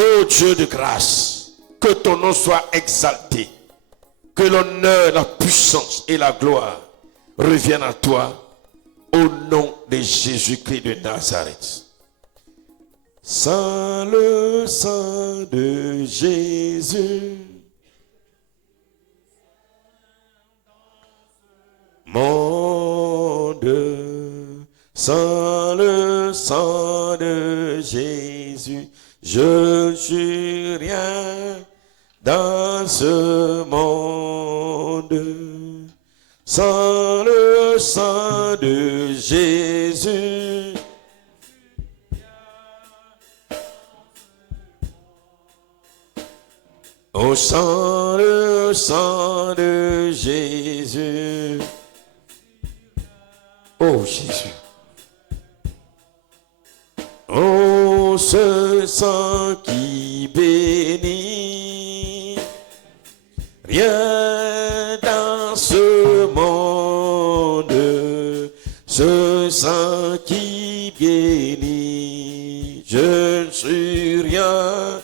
Oh Dieu de grâce, que ton nom soit exalté. Que l'honneur, la puissance et la gloire reviennent à toi. Au nom de Jésus-Christ de Nazareth. Sans le sang de Jésus, monde, sans le sang de Jésus, je ne suis rien dans ce monde. Sans le sang de Jésus, oh, sans le sang de Jésus, oh Jésus, oh ce sang qui bénit, rien dans ce monde, ce sang qui bénit, je ne suis rien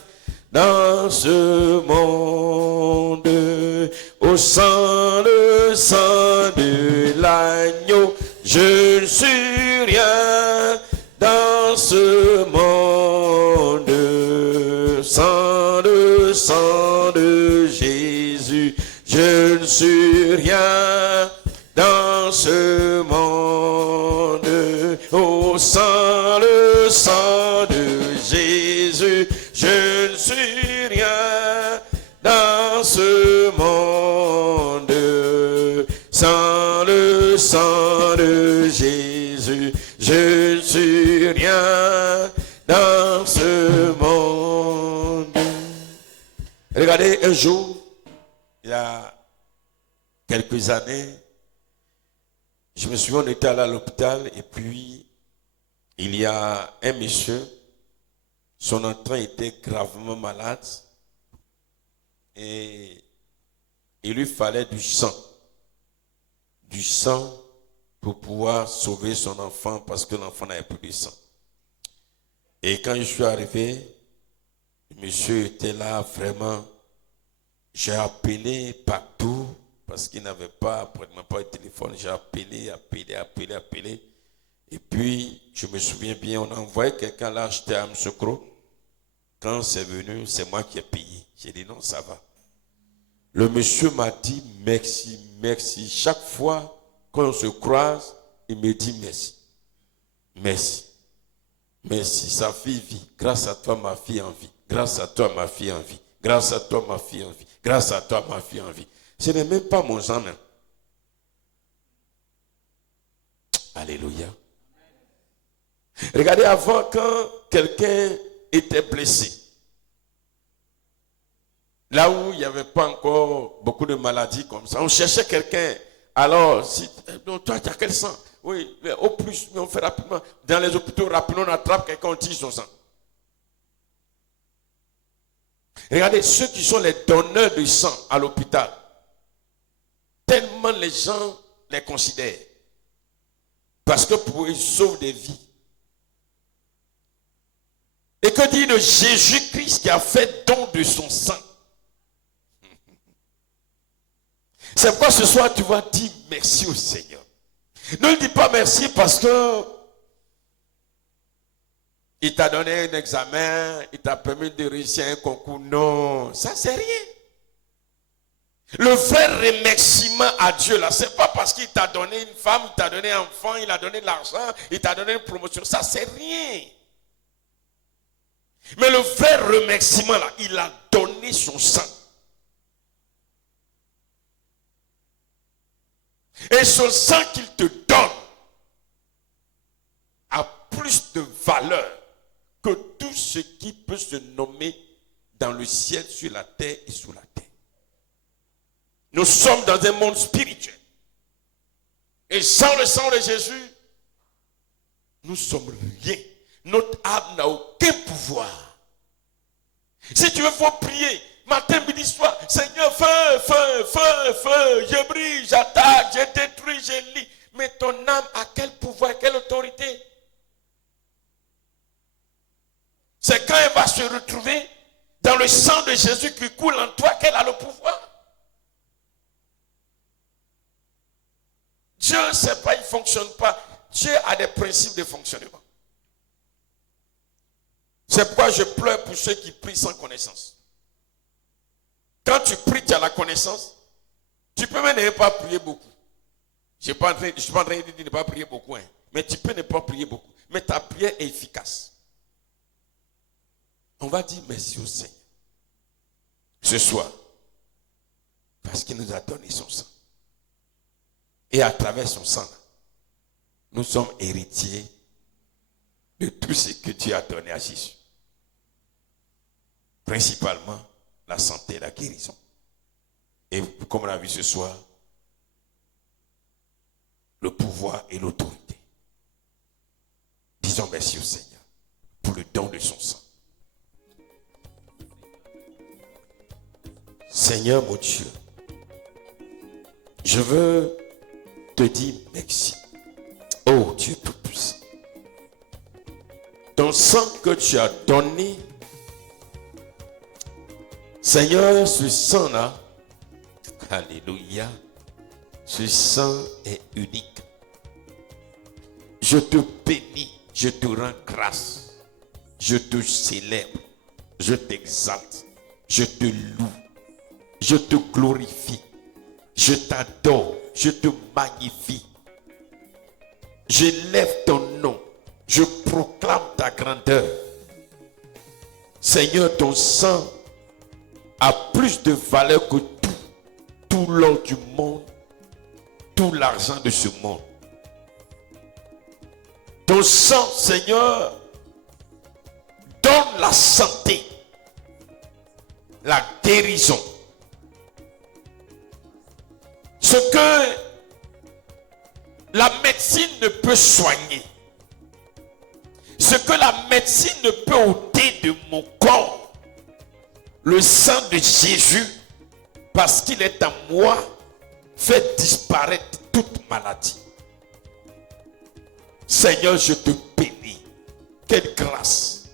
dans ce monde. Au sang, le sang de l'agneau, je ne suis rien dans ce monde. Sans le sang de Jésus, je ne suis rien dans ce monde. Oh, sans le sang de Jésus, je ne suis rien dans ce monde. Sans le sang de Jésus, je ne suis rien dans ce monde. Regardez, un jour, il y a quelques années, je me souviens, on était allé à l'hôpital et puis il y a un monsieur, son enfant était gravement malade et il lui fallait du sang pour pouvoir sauver son enfant parce que l'enfant n'avait plus de sang. Et quand je suis arrivé, le monsieur était là vraiment, j'ai appelé partout parce qu'il n'avait pas, pratiquement pas de téléphone, j'ai appelé. Et puis, je me souviens bien, on a envoyé quelqu'un là acheter à Amsokro. Quand c'est venu, c'est moi qui ai payé. J'ai dit non, ça va. Le monsieur m'a dit merci, merci. Chaque fois qu'on se croise, il me dit merci. Merci. Merci, sa fille vit. Grâce à toi, ma fille en vie. Grâce à toi, ma fille en vie. Grâce à toi, ma fille en vie. Grâce à toi, ma fille en vie. Ce n'est même pas mon sang. Alléluia. Regardez, avant, quand quelqu'un était blessé, là où il n'y avait pas encore beaucoup de maladies comme ça, on cherchait quelqu'un. Alors, si, toi, tu as quel sang? Oui, mais au plus, mais on fait rapidement. Dans les hôpitaux, rapidement, on attrape quelqu'un, on tire son sang. Regardez, ceux qui sont les donneurs de sang à l'hôpital, tellement les gens les considèrent. Parce que pour eux, ils sauvent des vies. Et que dire de Jésus-Christ qui a fait don de son sang? C'est pourquoi ce soir, tu vas dire merci au Seigneur. Ne lui dis pas merci parce que il t'a donné un examen, il t'a permis de réussir un concours. Non, ça c'est rien. Le vrai remerciement à Dieu là, c'est pas parce qu'il t'a donné une femme, il t'a donné un enfant, il a donné de l'argent, il t'a donné une promotion. Ça c'est rien. Mais le vrai remerciement là, il a donné son sang. Et son sang qu'il te donne a plus de valeur que tout ce qui peut se nommer dans le ciel, sur la terre et sous la terre. Nous sommes dans un monde spirituel. Et sans le sang de Jésus, nous sommes rien. Notre âme n'a aucun pouvoir. Si tu veux, il faut prier. Matin, midi, soir. Seigneur, feu, feu, feu, feu. Je brille, j'attaque, je détruis, je lis. Mais ton âme a quel pouvoir, quelle autorité? C'est quand elle va se retrouver dans le sang de Jésus qui coule en toi qu'elle a le pouvoir. Dieu ne sait pas, il ne fonctionne pas. Dieu a des principes de fonctionnement. C'est pourquoi je pleure pour ceux qui prient sans connaissance. Quand tu pries, tu as la connaissance. Tu peux même ne pas prier beaucoup. Je ne suis pas en train de dire de ne pas prier beaucoup. Hein. Mais tu peux ne pas prier beaucoup. Mais ta prière est efficace. On va dire merci au Seigneur. Ce soir. Parce qu'il nous a donné son sang. Et à travers son sang, nous sommes héritiers de tout ce que Dieu a donné à Jésus. Principalement la santé et la guérison. Et comme on l'a vu ce soir, le pouvoir et l'autorité. Disons merci au Seigneur pour le don de son sang. Seigneur mon Dieu, je veux te dire merci. Oh Dieu Tout-Puissant. Ton sang que tu as donné, Seigneur, ce sang-là, alléluia, ce sang est unique. Je te bénis, je te rends grâce, je te célèbre, je t'exalte, je te loue, je te glorifie, je t'adore, je te magnifie. J'élève ton nom, je proclame ta grandeur. Seigneur, ton sang a plus de valeur que tout l'or du monde, tout l'argent de ce monde. Ton sang, Seigneur, donne la santé, la guérison. Ce que la médecine ne peut soigner, ce que la médecine ne peut ôter de mon corps, le sang de Jésus, parce qu'il est en moi, fait disparaître toute maladie. Seigneur, je te bénis. Quelle grâce.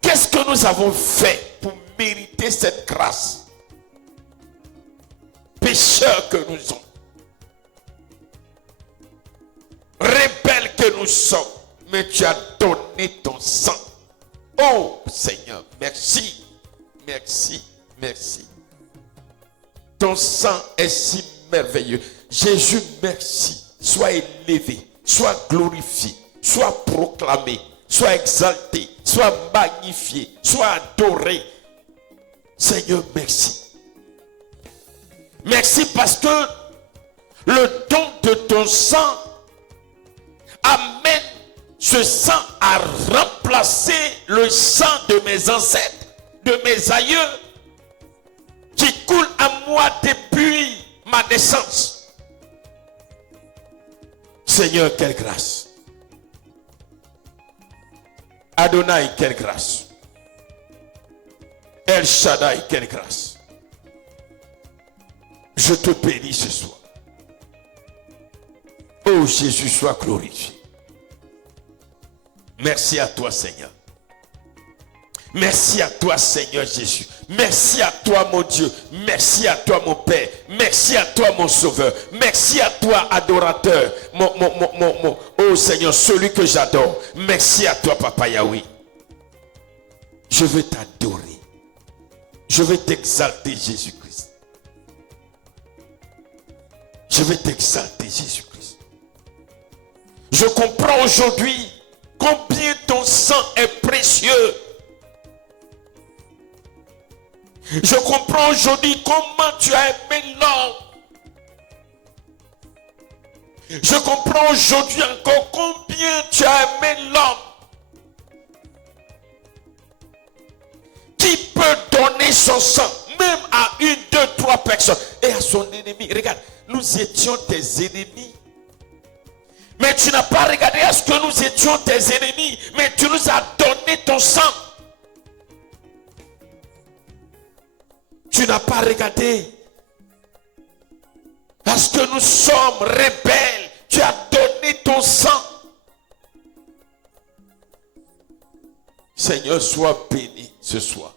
Qu'est-ce que nous avons fait pour mériter cette grâce? Pécheurs que nous sommes. Rebelles que nous sommes. Mais tu as donné ton sang. Oh Seigneur, merci. Merci, merci. Ton sang est si merveilleux. Jésus, merci. Sois élevé, sois glorifié, sois proclamé, sois exalté, sois magnifié, sois adoré. Seigneur, merci. Merci parce que le don de ton sang amène ce sang à remplacer le sang de mes ancêtres, de mes aïeux, qui coule à moi depuis ma naissance. Seigneur, quelle grâce. Adonai, quelle grâce. El Shaddai, quelle grâce. Je te bénis ce soir. Oh Jésus, sois glorifié. Merci à toi, Seigneur. Merci à toi, Seigneur Jésus. Merci à toi, mon Dieu. Merci à toi, mon Père. Merci à toi, mon Sauveur. Merci à toi, adorateur. Oh Seigneur, celui que j'adore. Merci à toi, Papa Yahweh. Je veux t'adorer. Je veux t'exalter, Jésus-Christ. Je veux t'exalter, Jésus-Christ. Je comprends aujourd'hui combien ton sang est précieux. Je comprends aujourd'hui comment tu as aimé l'homme. Je comprends aujourd'hui encore combien tu as aimé l'homme. Qui peut donner son sang, même à une, deux, trois personnes, et à son ennemi. Regarde, nous étions tes ennemis. Mais tu n'as pas regardé à ce que nous étions tes ennemis, mais tu nous as donné ton sang. Tu n'as pas regardé parce que nous sommes rebelles. Tu as donné ton sang. Seigneur, sois béni ce soir.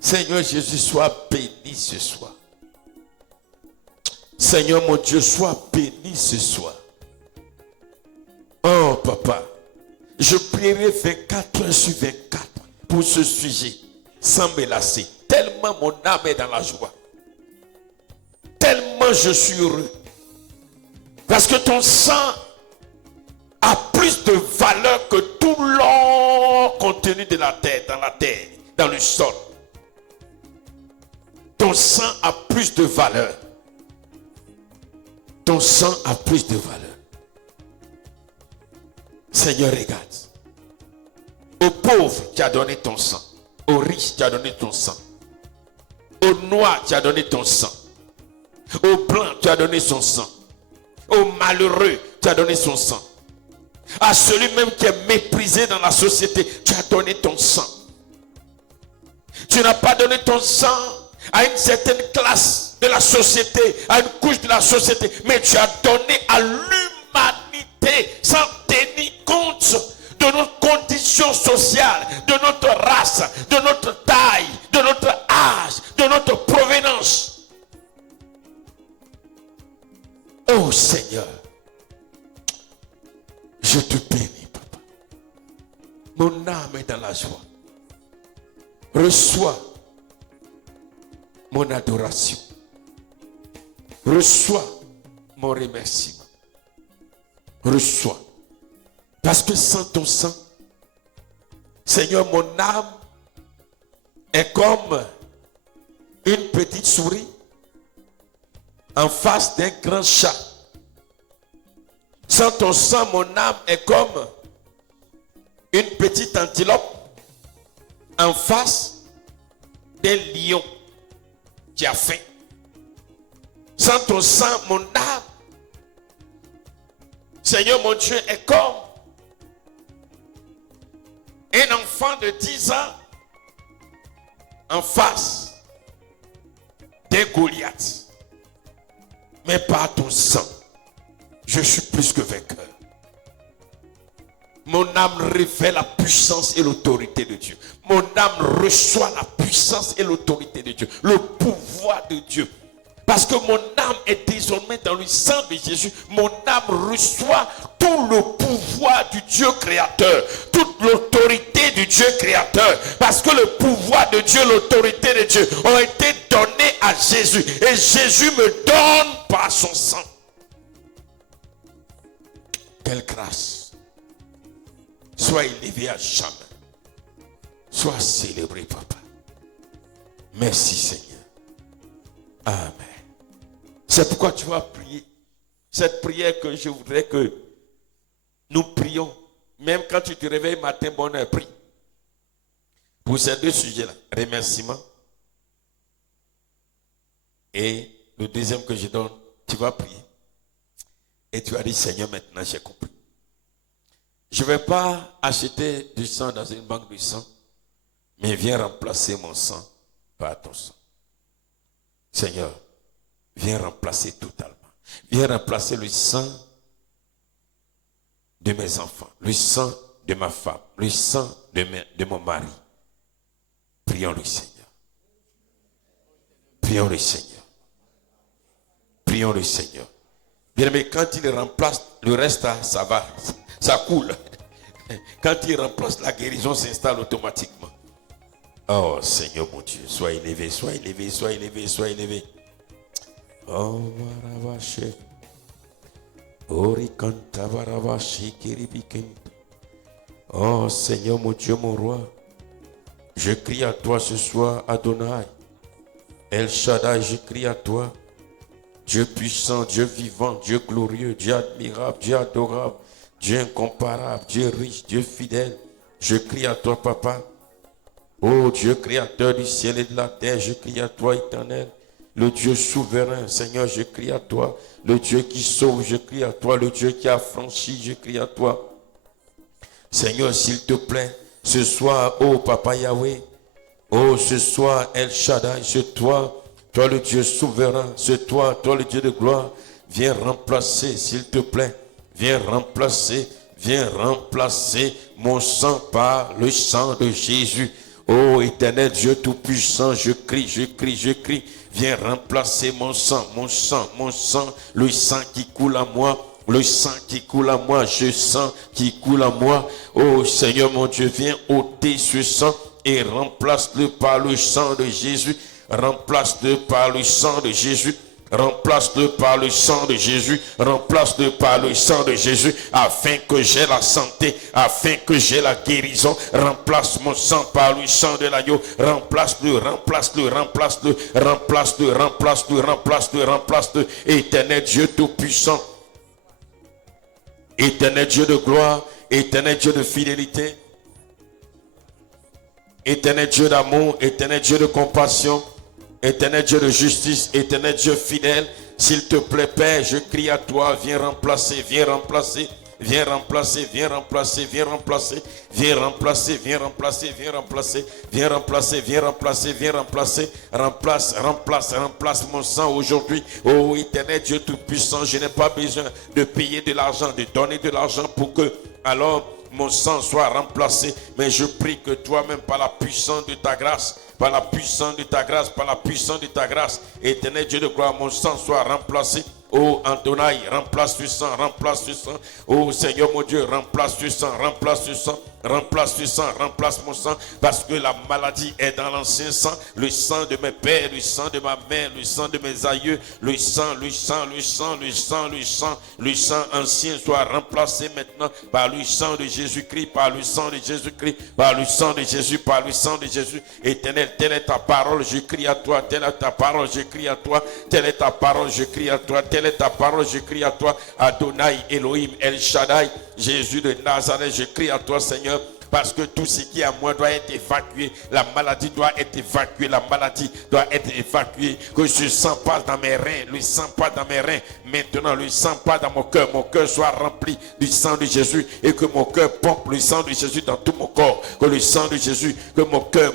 Seigneur Jésus, sois béni ce soir. Seigneur mon Dieu, sois béni ce soir. Oh papa, je prierai 24 heures sur 24 pour ce sujet, sans me lasser. Tellement mon âme est dans la joie. Tellement je suis heureux. Parce que ton sang a plus de valeur que tout l'or contenu de la terre, dans le sol. Ton sang a plus de valeur. Ton sang a plus de valeur. Seigneur, regarde. Aux pauvres, tu as donné ton sang. Aux riches, tu as donné ton sang. Aux noirs, tu as donné ton sang. Aux blancs, tu as donné son sang. Aux malheureux, tu as donné son sang. À celui même qui est méprisé dans la société, tu as donné ton sang. Tu n'as pas donné ton sang à une certaine classe de la société, à une couche de la société, mais tu as donné à l'humanité sans tenir compte de notre condition sociale, de notre race, de notre taille, de notre âge, de notre provenance. Oh Seigneur, je te bénis, papa. Mon âme est dans la joie. Reçois mon adoration. Reçois mon remerciement. Reçois. Parce que sans ton sang, Seigneur, mon âme est comme une petite souris en face d'un grand chat. Sans ton sang, mon âme est comme une petite antilope en face d'un lion qui a faim. Sans ton sang, mon âme, Seigneur mon Dieu, est comme un enfant de 10 ans en face d'un Goliath. Mais par ton sang, je suis plus que vainqueur. Mon âme révèle la puissance et l'autorité de Dieu. Mon âme reçoit la puissance et l'autorité de Dieu. Le pouvoir de Dieu. Parce que mon âme est désormais dans le sang de Jésus. Mon âme reçoit tout le pouvoir du Dieu créateur. Toute l'autorité du Dieu créateur. Parce que le pouvoir de Dieu, l'autorité de Dieu ont été donnés à Jésus. Et Jésus me donne par son sang. Quelle grâce. Sois élevé à jamais. Sois célébré, papa. Merci, Seigneur. Amen. C'est pourquoi tu vas prier. Cette prière que je voudrais que nous prions. Même quand tu te réveilles matin, bonne heure, prie. Pour ces deux sujets-là. Remerciement. Et le deuxième que je donne, tu vas prier. Et tu vas dire, Seigneur, maintenant j'ai compris. Je ne vais pas acheter du sang dans une banque de sang, mais viens remplacer mon sang par ton sang. Seigneur, viens remplacer totalement. Viens remplacer le sang de mes enfants, le sang de ma femme, le sang de mon mari. Prions le Seigneur. Prions le Seigneur. Prions le Seigneur. Bien aimé, quand il remplace le reste, ça va, ça coule. Quand il remplace, la guérison s'installe automatiquement. Oh Seigneur mon Dieu, sois élevé, sois élevé, sois élevé, sois élevé. Oh Maravache. Orikanta Varavashi Kiribikent. Oh Seigneur mon Dieu, mon roi. Je crie à toi ce soir, Adonai. El Shaddai, je crie à toi. Dieu puissant, Dieu vivant, Dieu glorieux, Dieu admirable, Dieu adorable, Dieu incomparable, Dieu riche, Dieu fidèle. Je crie à toi, Papa. Oh Dieu créateur du ciel et de la terre, je crie à toi, éternel. Le Dieu souverain, Seigneur, je crie à toi. Le Dieu qui sauve, je crie à toi. Le Dieu qui a franchi, je crie à toi. Seigneur, s'il te plaît, ce soir, oh Papa Yahweh, oh ce soir, El Shaddai, c'est toi, toi le Dieu souverain, c'est toi, toi le Dieu de gloire. Viens remplacer, s'il te plaît, viens remplacer mon sang par le sang de Jésus. Oh éternel Dieu tout-puissant, je crie, je crie, je crie. Viens remplacer mon sang, le sang qui coule à moi. Le sang qui coule à moi, je sens qui coule à moi. Oh Seigneur mon Dieu, viens ôter ce sang et remplace-le par le sang de Jésus. Remplace-le par le sang de Jésus. Remplace-le par le sang de Jésus, remplace-le par le sang de Jésus, afin que j'ai la santé, afin que j'ai la guérison. Remplace mon sang par le sang de l'agneau, remplace-le, remplace-le, remplace-le, remplace-le, remplace-le, remplace-le, remplace-le. Éternel Dieu tout-puissant, éternel Dieu de gloire, éternel Dieu de fidélité, éternel Dieu d'amour, éternel Dieu de compassion, éternel Dieu de justice, éternel Dieu fidèle, s'il te plaît, Père, je crie à toi, viens remplacer, viens remplacer, viens remplacer, viens remplacer, viens remplacer, viens remplacer, viens remplacer, viens remplacer, viens remplacer, viens remplacer, viens remplacer, remplace, remplace, remplace mon sang aujourd'hui. Oh éternel Dieu tout-puissant, je n'ai pas besoin de payer de l'argent, de donner de l'argent pour que, alors, mon sang soit remplacé, mais je prie que toi-même, par la puissance de ta grâce, par la puissance de ta grâce, par la puissance de ta grâce, éternel Dieu de gloire, mon sang soit remplacé. Oh Adonai, remplace ce sang, remplace ce sang. Oh Seigneur mon Dieu, remplace ce sang, remplace ce sang, remplace ce sang, remplace mon sang, parce que la maladie est dans l'ancien sang, le sang de mes pères, le sang de ma mère, le sang de mes aïeux, le sang, le sang, le sang, le sang, le sang, le sang ancien soit remplacé maintenant par le sang de Jésus-Christ, par le sang de Jésus-Christ, par le sang de Jésus, par le sang de Jésus. Éternel, telle est ta parole, je crie à toi, telle est ta parole, je crie à toi, telle est ta parole, je crie à toi, telle est ta parole, je crie à toi, Adonai, Elohim, El Shaddai, Jésus de Nazareth, je crie à toi, Seigneur, parce que tout ce qui est à moi doit être évacué. La maladie doit être évacuée. La maladie doit être évacuée. Que ce sang passe dans mes reins. Le sang passe dans mes reins. Maintenant, le sang passe dans mon cœur. Mon cœur soit rempli du sang de Jésus. Et que mon cœur pompe le sang de Jésus dans tout mon corps. Que le sang de Jésus, que mon cœur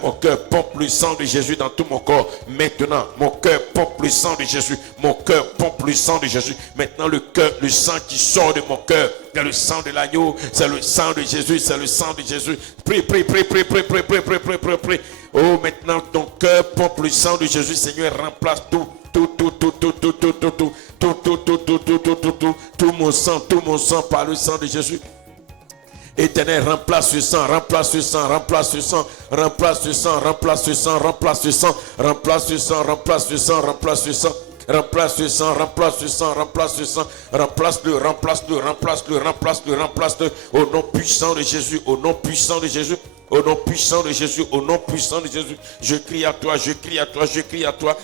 pompe le sang de Jésus dans tout mon corps. Maintenant, mon cœur pompe le sang de Jésus. Mon cœur pompe le sang de Jésus. Maintenant, le sang qui sort de mon cœur, c'est le sang de l'agneau, c'est le sang de Jésus, c'est le sang de Jésus. Prie, prie, prie, prie, prie, prie, prie, prie, prie, prie, prie. Oh, maintenant ton cœur pompe le sang de Jésus, Seigneur, remplace tout mon sang par le sang de Jésus. Éternel, remplace ce sang, remplace ce sang, remplace ce sang, remplace ce sang, remplace ce sang, remplace ce sang, remplace ce sang, remplace ce sang, remplace ce sang. Remplace le sang, remplace le sang, remplace le sang, remplace-le, remplace-le, remplace-le, remplace-le, remplace-le, au nom puissant de Jésus, au nom puissant de Jésus, au nom puissant de Jésus, au nom puissant de Jésus. Je crie à toi, je crie à toi, je crie à toi,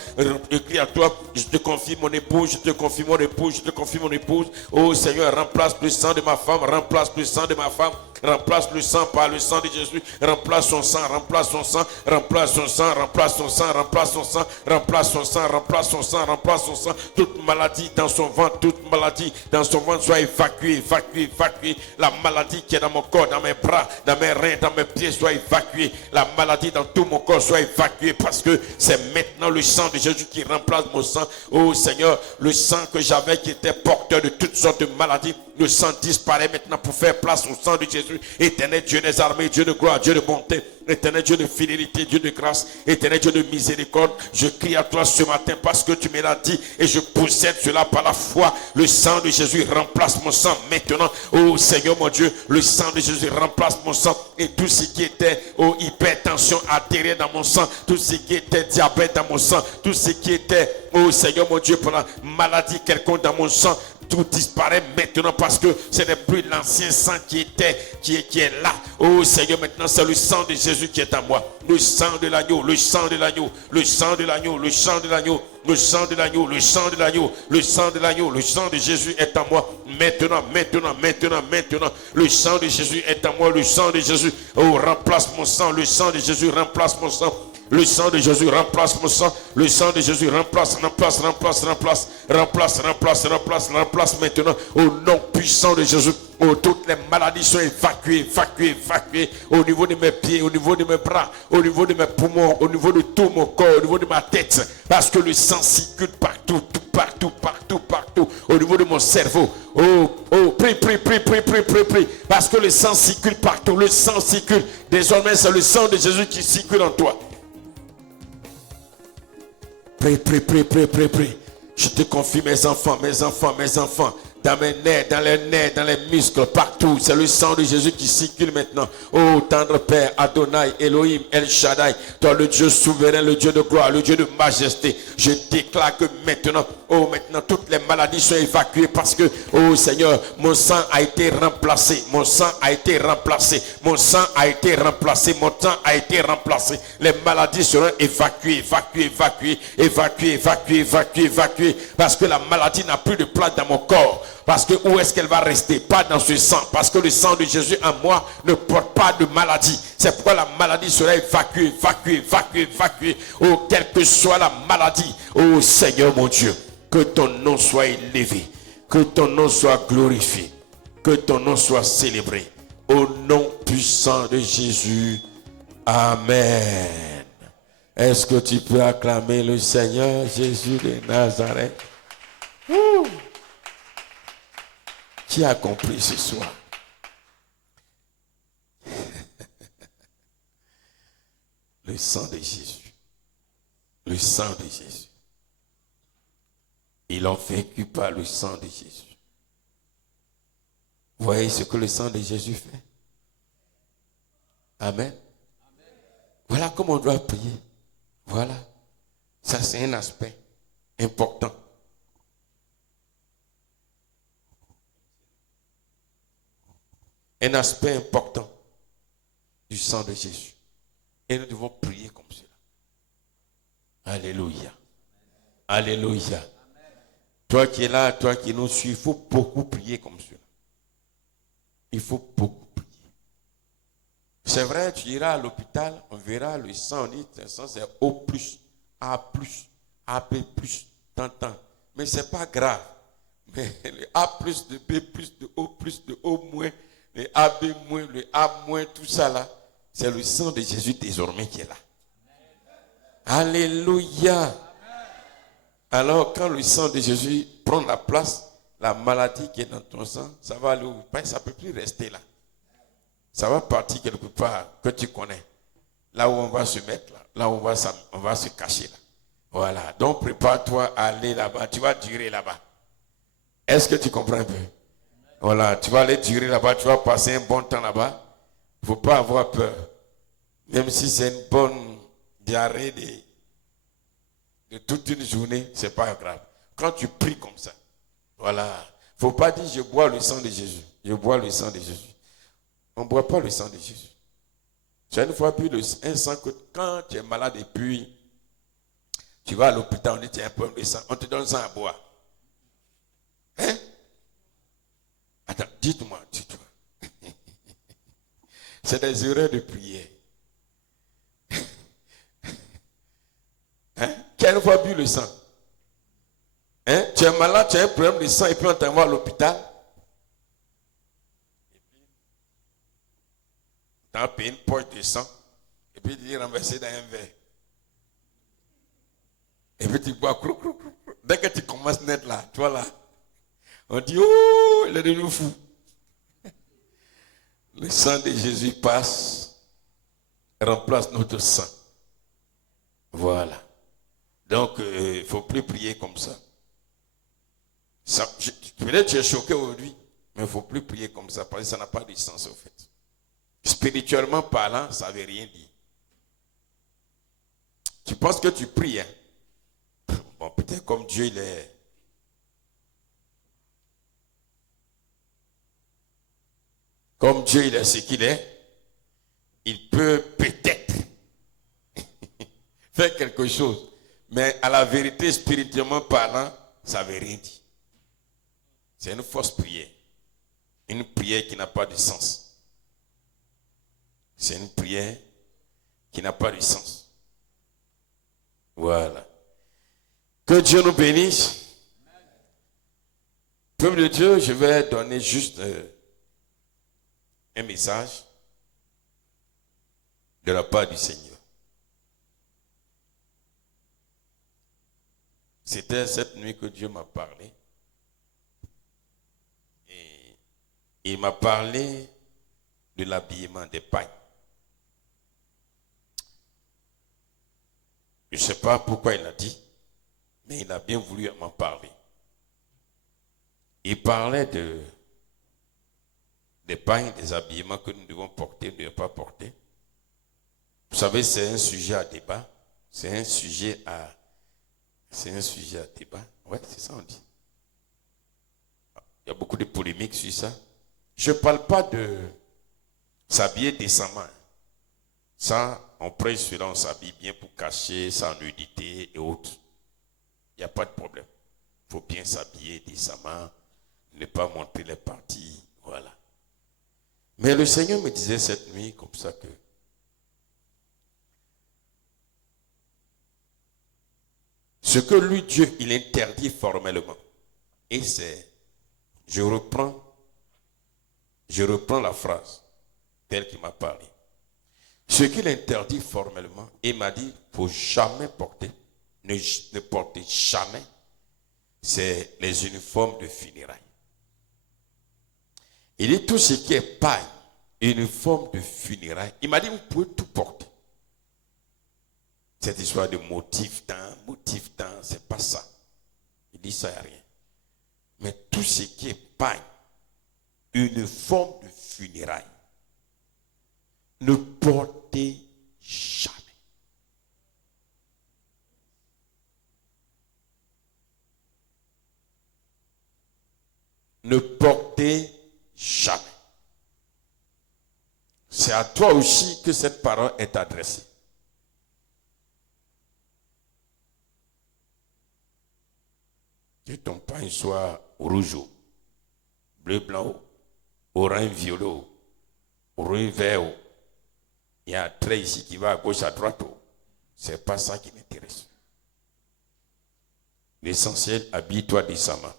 je crie à toi, je te confie mon épouse, je te confie mon épouse, je te confie mon épouse. Oh Seigneur, remplace le sang de ma femme, remplace le sang de ma femme. Remplace le sang par le sang de Jésus. Remplace son sang, remplace son sang, remplace son sang, remplace son sang, remplace son sang, remplace son sang, remplace son sang, remplace son sang. Toute maladie dans son ventre, toute maladie dans son ventre soit évacuée, évacuée, évacuée. La maladie qui est dans mon corps, dans mes bras, dans mes reins, dans mes pieds soit évacuée. La maladie dans tout mon corps soit évacuée parce que c'est maintenant le sang de Jésus qui remplace mon sang. Oh Seigneur, le sang que j'avais qui était porteur de toutes sortes de maladies. Le sang disparaît maintenant pour faire place au sang de Jésus. Éternel Dieu des armées, Dieu de gloire, Dieu de bonté, éternel Dieu de fidélité, Dieu de grâce, éternel Dieu de miséricorde. Je crie à toi ce matin parce que tu me l'as dit et je possède cela par la foi. Le sang de Jésus remplace mon sang maintenant. Oh Seigneur mon Dieu, le sang de Jésus remplace mon sang et tout ce qui était hypertension artérielle dans mon sang, tout ce qui était diabète dans mon sang, tout ce qui était, oh Seigneur mon Dieu, pour la maladie quelconque dans mon sang, tout disparaît maintenant parce que ce n'est plus l'ancien sang qui est là. Oh Seigneur, maintenant c'est le sang de Jésus qui est à moi. Le sang de l'agneau, le sang de l'agneau, le sang de l'agneau, le sang de l'agneau, le sang de l'agneau, le sang de l'agneau, le sang de l'agneau, le sang de Jésus est à moi. Maintenant, maintenant, maintenant, maintenant, le sang de Jésus est à moi, le sang de Jésus. Oh, remplace mon sang, le sang de Jésus remplace mon sang. Le sang de Jésus remplace mon sang. Le sang de Jésus remplace maintenant. Au nom puissant de Jésus. Oh, toutes les maladies sont évacuées. Au niveau de mes pieds, au niveau de mes bras, au niveau de mes poumons, au niveau de tout mon corps, au niveau de ma tête. Parce que le sang circule partout. Au niveau de mon cerveau. Prie. Parce que le sang circule partout. Le sang circule. Désormais, c'est le sang de Jésus qui circule en toi. Prie. Je te confie mes enfants. Dans mes nerfs, dans les nerfs, dans les muscles, partout. C'est le sang de Jésus qui circule maintenant. Oh, tendre Père, Adonai, Elohim, El Shaddai, toi le Dieu souverain, le Dieu de gloire, le Dieu de majesté. Je déclare que maintenant, maintenant, toutes les maladies sont évacuées parce que, oh Seigneur, mon sang a été remplacé. Mon sang a été remplacé. Les maladies seront évacuées. Parce que la maladie n'a plus de place dans mon corps. Parce que où est-ce qu'elle va rester? Pas dans ce sang. Parce que le sang de Jésus en moi ne porte pas de maladie. C'est pourquoi la maladie sera évacuée. Oh, quelle que soit la maladie. Oh Seigneur mon Dieu, que ton nom soit élevé. Que ton nom soit glorifié. Que ton nom soit célébré. Au nom puissant de Jésus. Amen. Est-ce que tu peux acclamer le Seigneur Jésus de Nazareth? Qui a compris ce soir? Le sang de Jésus. Le sang de Jésus. Ils ont vécu par le sang de Jésus. Vous voyez ce que le sang de Jésus fait? Amen. Voilà comment on doit prier. Voilà. Ça, c'est un aspect important. Un aspect important du sang de Jésus. Et nous devons prier comme cela. Alléluia. Alléluia. Toi qui es là, toi qui nous suis, il faut beaucoup prier comme cela. Il faut beaucoup prier. C'est vrai, tu iras à l'hôpital, on verra le sang, on dit, le sang c'est O+, A+, AB+, tant. Mais ce n'est pas grave. Mais le A+, de B+, de O+, de O-, le AB-, le A-, tout ça là, c'est le sang de Jésus désormais qui est là. Alléluia. Alors quand le sang de Jésus prend la place, la maladie qui est dans ton sang, ça va aller où? Ça ne peut plus rester là. Ça va partir quelque part que tu connais. Là où on va se mettre, là où on va se cacher là. Voilà. Donc prépare-toi à aller là-bas. Tu vas durer là-bas. Est-ce que tu comprends un peu? Voilà. Tu vas aller durer là-bas. Tu vas passer un bon temps là-bas. Il ne faut pas avoir peur. Même si c'est une bonne diarrhée de toute une journée, ce n'est pas grave. Quand tu pries comme ça, voilà. Il ne faut pas dire je bois le sang de Jésus. Je bois le sang de Jésus. On ne boit pas le sang de Jésus. Tu as une fois bu un sang que quand tu es malade et puis tu vas à l'hôpital, on dit tu as un problème de sang, on te donne ça à boire. Hein? Attends, dites-moi. C'est des erreurs de prière. Hein? Qui a une fois bu le sang? Hein? Tu es malade, tu as un problème de sang et puis on t'envoie à l'hôpital. Tu as payé une poche de sang et puis tu es renversé dans un verre. Et puis tu bois, dès que tu commences à naître là, tu vois là, On dit, oh, il est devenu fou. Le sang de Jésus passe, remplace notre sang. Voilà. Donc, il ne faut plus prier comme ça. Peut-être que tu es choqué aujourd'hui, mais il ne faut plus prier comme ça, parce que ça n'a pas de sens au fait. Spirituellement parlant, ça ne veut rien dire. Tu penses que tu pries, hein? Bon, peut-être comme Dieu, il est... Comme Dieu, il est ce qu'il est, il peut peut-être faire quelque chose. Mais à la vérité, spirituellement parlant, ça ne veut rien dire. C'est une fausse prière. Une prière qui n'a pas de sens. C'est une prière qui n'a pas de sens. Voilà. Que Dieu nous bénisse. Peuple de Dieu, je vais donner juste un message de la part du Seigneur. C'était cette nuit que Dieu m'a parlé. Et il m'a parlé de l'habillement des pagnes. Je ne sais pas pourquoi il l'a dit, mais il a bien voulu m'en parler. Il parlait des pagnes, des habillements que nous devons porter, ne pas porter. Vous savez, c'est un sujet à débat. C'est un sujet à débat. Ouais, c'est ça on dit. Il y a beaucoup de polémiques sur ça. Je ne parle pas de s'habiller décemment. Ça, on prêche cela, on s'habille bien pour cacher sa nudité et autres. Il n'y a pas de problème. Il faut bien s'habiller décemment, ne pas montrer les parties, voilà. Mais le Seigneur me disait cette nuit comme ça que ce que lui, Dieu, il interdit formellement. Et c'est, je reprends la phrase telle qu'il m'a parlé. Ce qu'il interdit formellement, il m'a dit, il ne faut jamais porter, ne portez jamais, c'est les uniformes de funérailles. Il dit tout ce qui est paille, uniforme de funérailles. Il m'a dit, vous pouvez tout porter. Cette histoire de motif tant, c'est pas ça. Il dit ça, il n'y a rien. Mais tout ce qui est paille, uniforme de funérailles, ne portez jamais. Ne portez jamais. C'est à toi aussi que cette parole est adressée. Que ton pain soit rouge, bleu, blanc, orange, violet, rouge, vert. Il y a un trait ici qui va à gauche, à droite. C'est pas ça qui m'intéresse. L'essentiel, habille-toi décemment.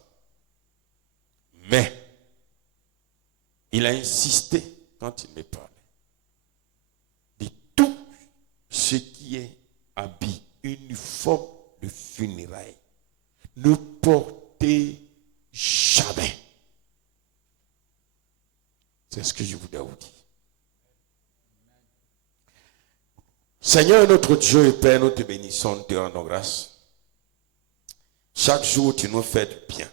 Mais, il a insisté quand il me parlait. De tout ce qui est habit, uniforme de funérailles, ne portez jamais. C'est ce que je voulais vous dire. Seigneur notre Dieu et Père, nous te bénissons, nous te rendons grâce. Chaque jour, tu nous fais du bien.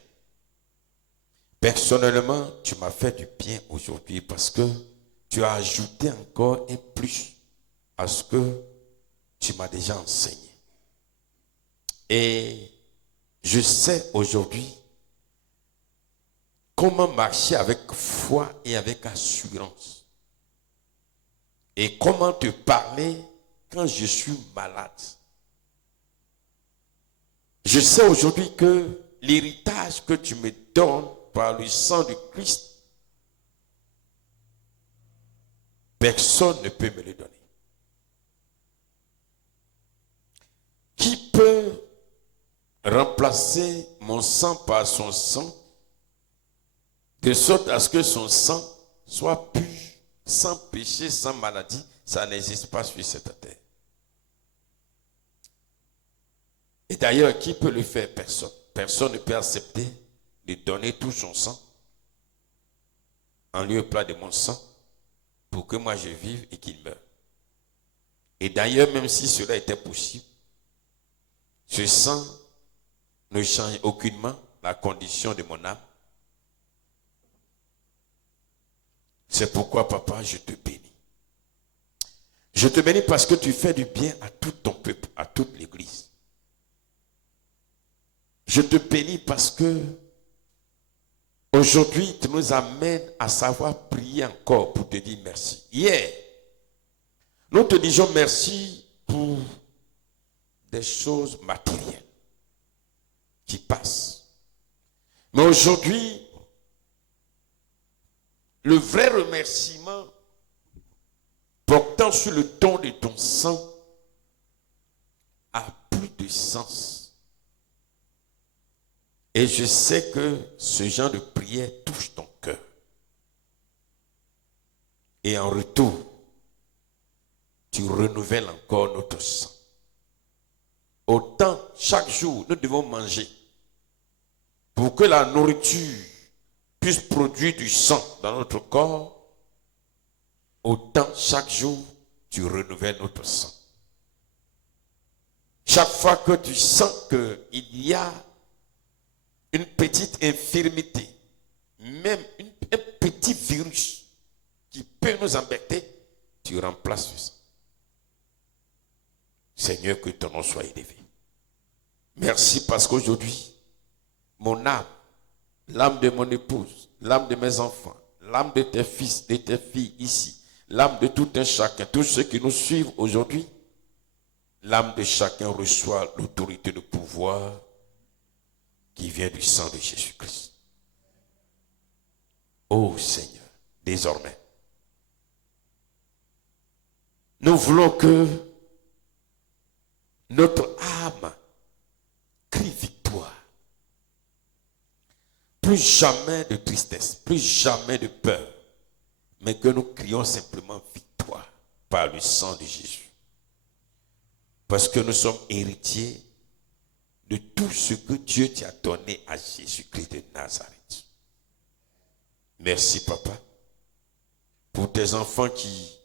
Personnellement, tu m'as fait du bien aujourd'hui parce que tu as ajouté encore un plus à ce que tu m'as déjà enseigné. Et je sais aujourd'hui comment marcher avec foi et avec assurance. Et comment te parler quand je suis malade. Je sais aujourd'hui que l'héritage que tu me donnes par le sang de Christ, personne ne peut me le donner. Qui peut remplacer mon sang par son sang, de sorte à ce que son sang soit pur, sans péché, sans maladie? Ça n'existe pas sur cette terre. Et d'ailleurs, qui peut le faire? Personne. Personne ne peut accepter de donner tout son sang en lieu et place de mon sang pour que moi je vive et qu'il meure. Et d'ailleurs, même si cela était possible, ce sang ne change aucunement la condition de mon âme. C'est pourquoi, papa, je te bénis. Je te bénis parce que tu fais du bien à tout ton peuple, à toute l'Église. Je te bénis parce que aujourd'hui, tu nous amènes à savoir prier encore pour te dire merci. Hier, nous te disons merci pour des choses matérielles qui passent. Mais aujourd'hui, le vrai remerciement portant sur le don de ton sang a plus de sens. Et je sais que ce genre de prière touche ton cœur. Et en retour, tu renouvelles encore notre sang. Autant chaque jour, nous devons manger pour que la nourriture puisse produire du sang dans notre corps. Autant chaque jour, tu renouvelles notre sang. Chaque fois que tu sens qu'il y a une petite infirmité, même un petit virus qui peut nous embêter, tu remplaces ça. Seigneur, que ton nom soit élevé. Merci parce qu'aujourd'hui, mon âme, l'âme de mon épouse, l'âme de mes enfants, l'âme de tes fils, de tes filles ici, l'âme de tout un chacun, tous ceux qui nous suivent aujourd'hui, l'âme de chacun reçoit l'autorité, le pouvoir qui vient du sang de Jésus-Christ. Ô Seigneur, désormais, nous voulons que notre âme crie victoire. Plus jamais de tristesse, plus jamais de peur, mais que nous crions simplement victoire par le sang de Jésus. Parce que nous sommes héritiers de tout ce que Dieu t'a donné à Jésus-Christ de Nazareth. Merci, papa, pour tes enfants qui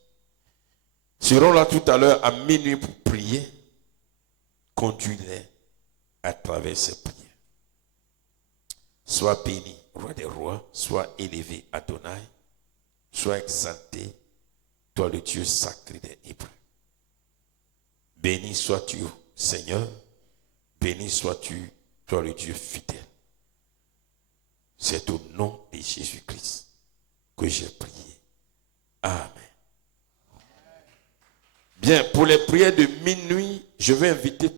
seront là tout à l'heure à minuit pour prier. Conduis-les à travers ces prières. Sois béni, roi des rois, sois élevé, Adonai, sois exalté, toi le Dieu sacré des Hébreux. Béni sois-tu, Seigneur, béni sois-tu, toi le Dieu fidèle. C'est au nom de Jésus-Christ que j'ai prié. Amen. Bien, pour les prières de minuit, je vais inviter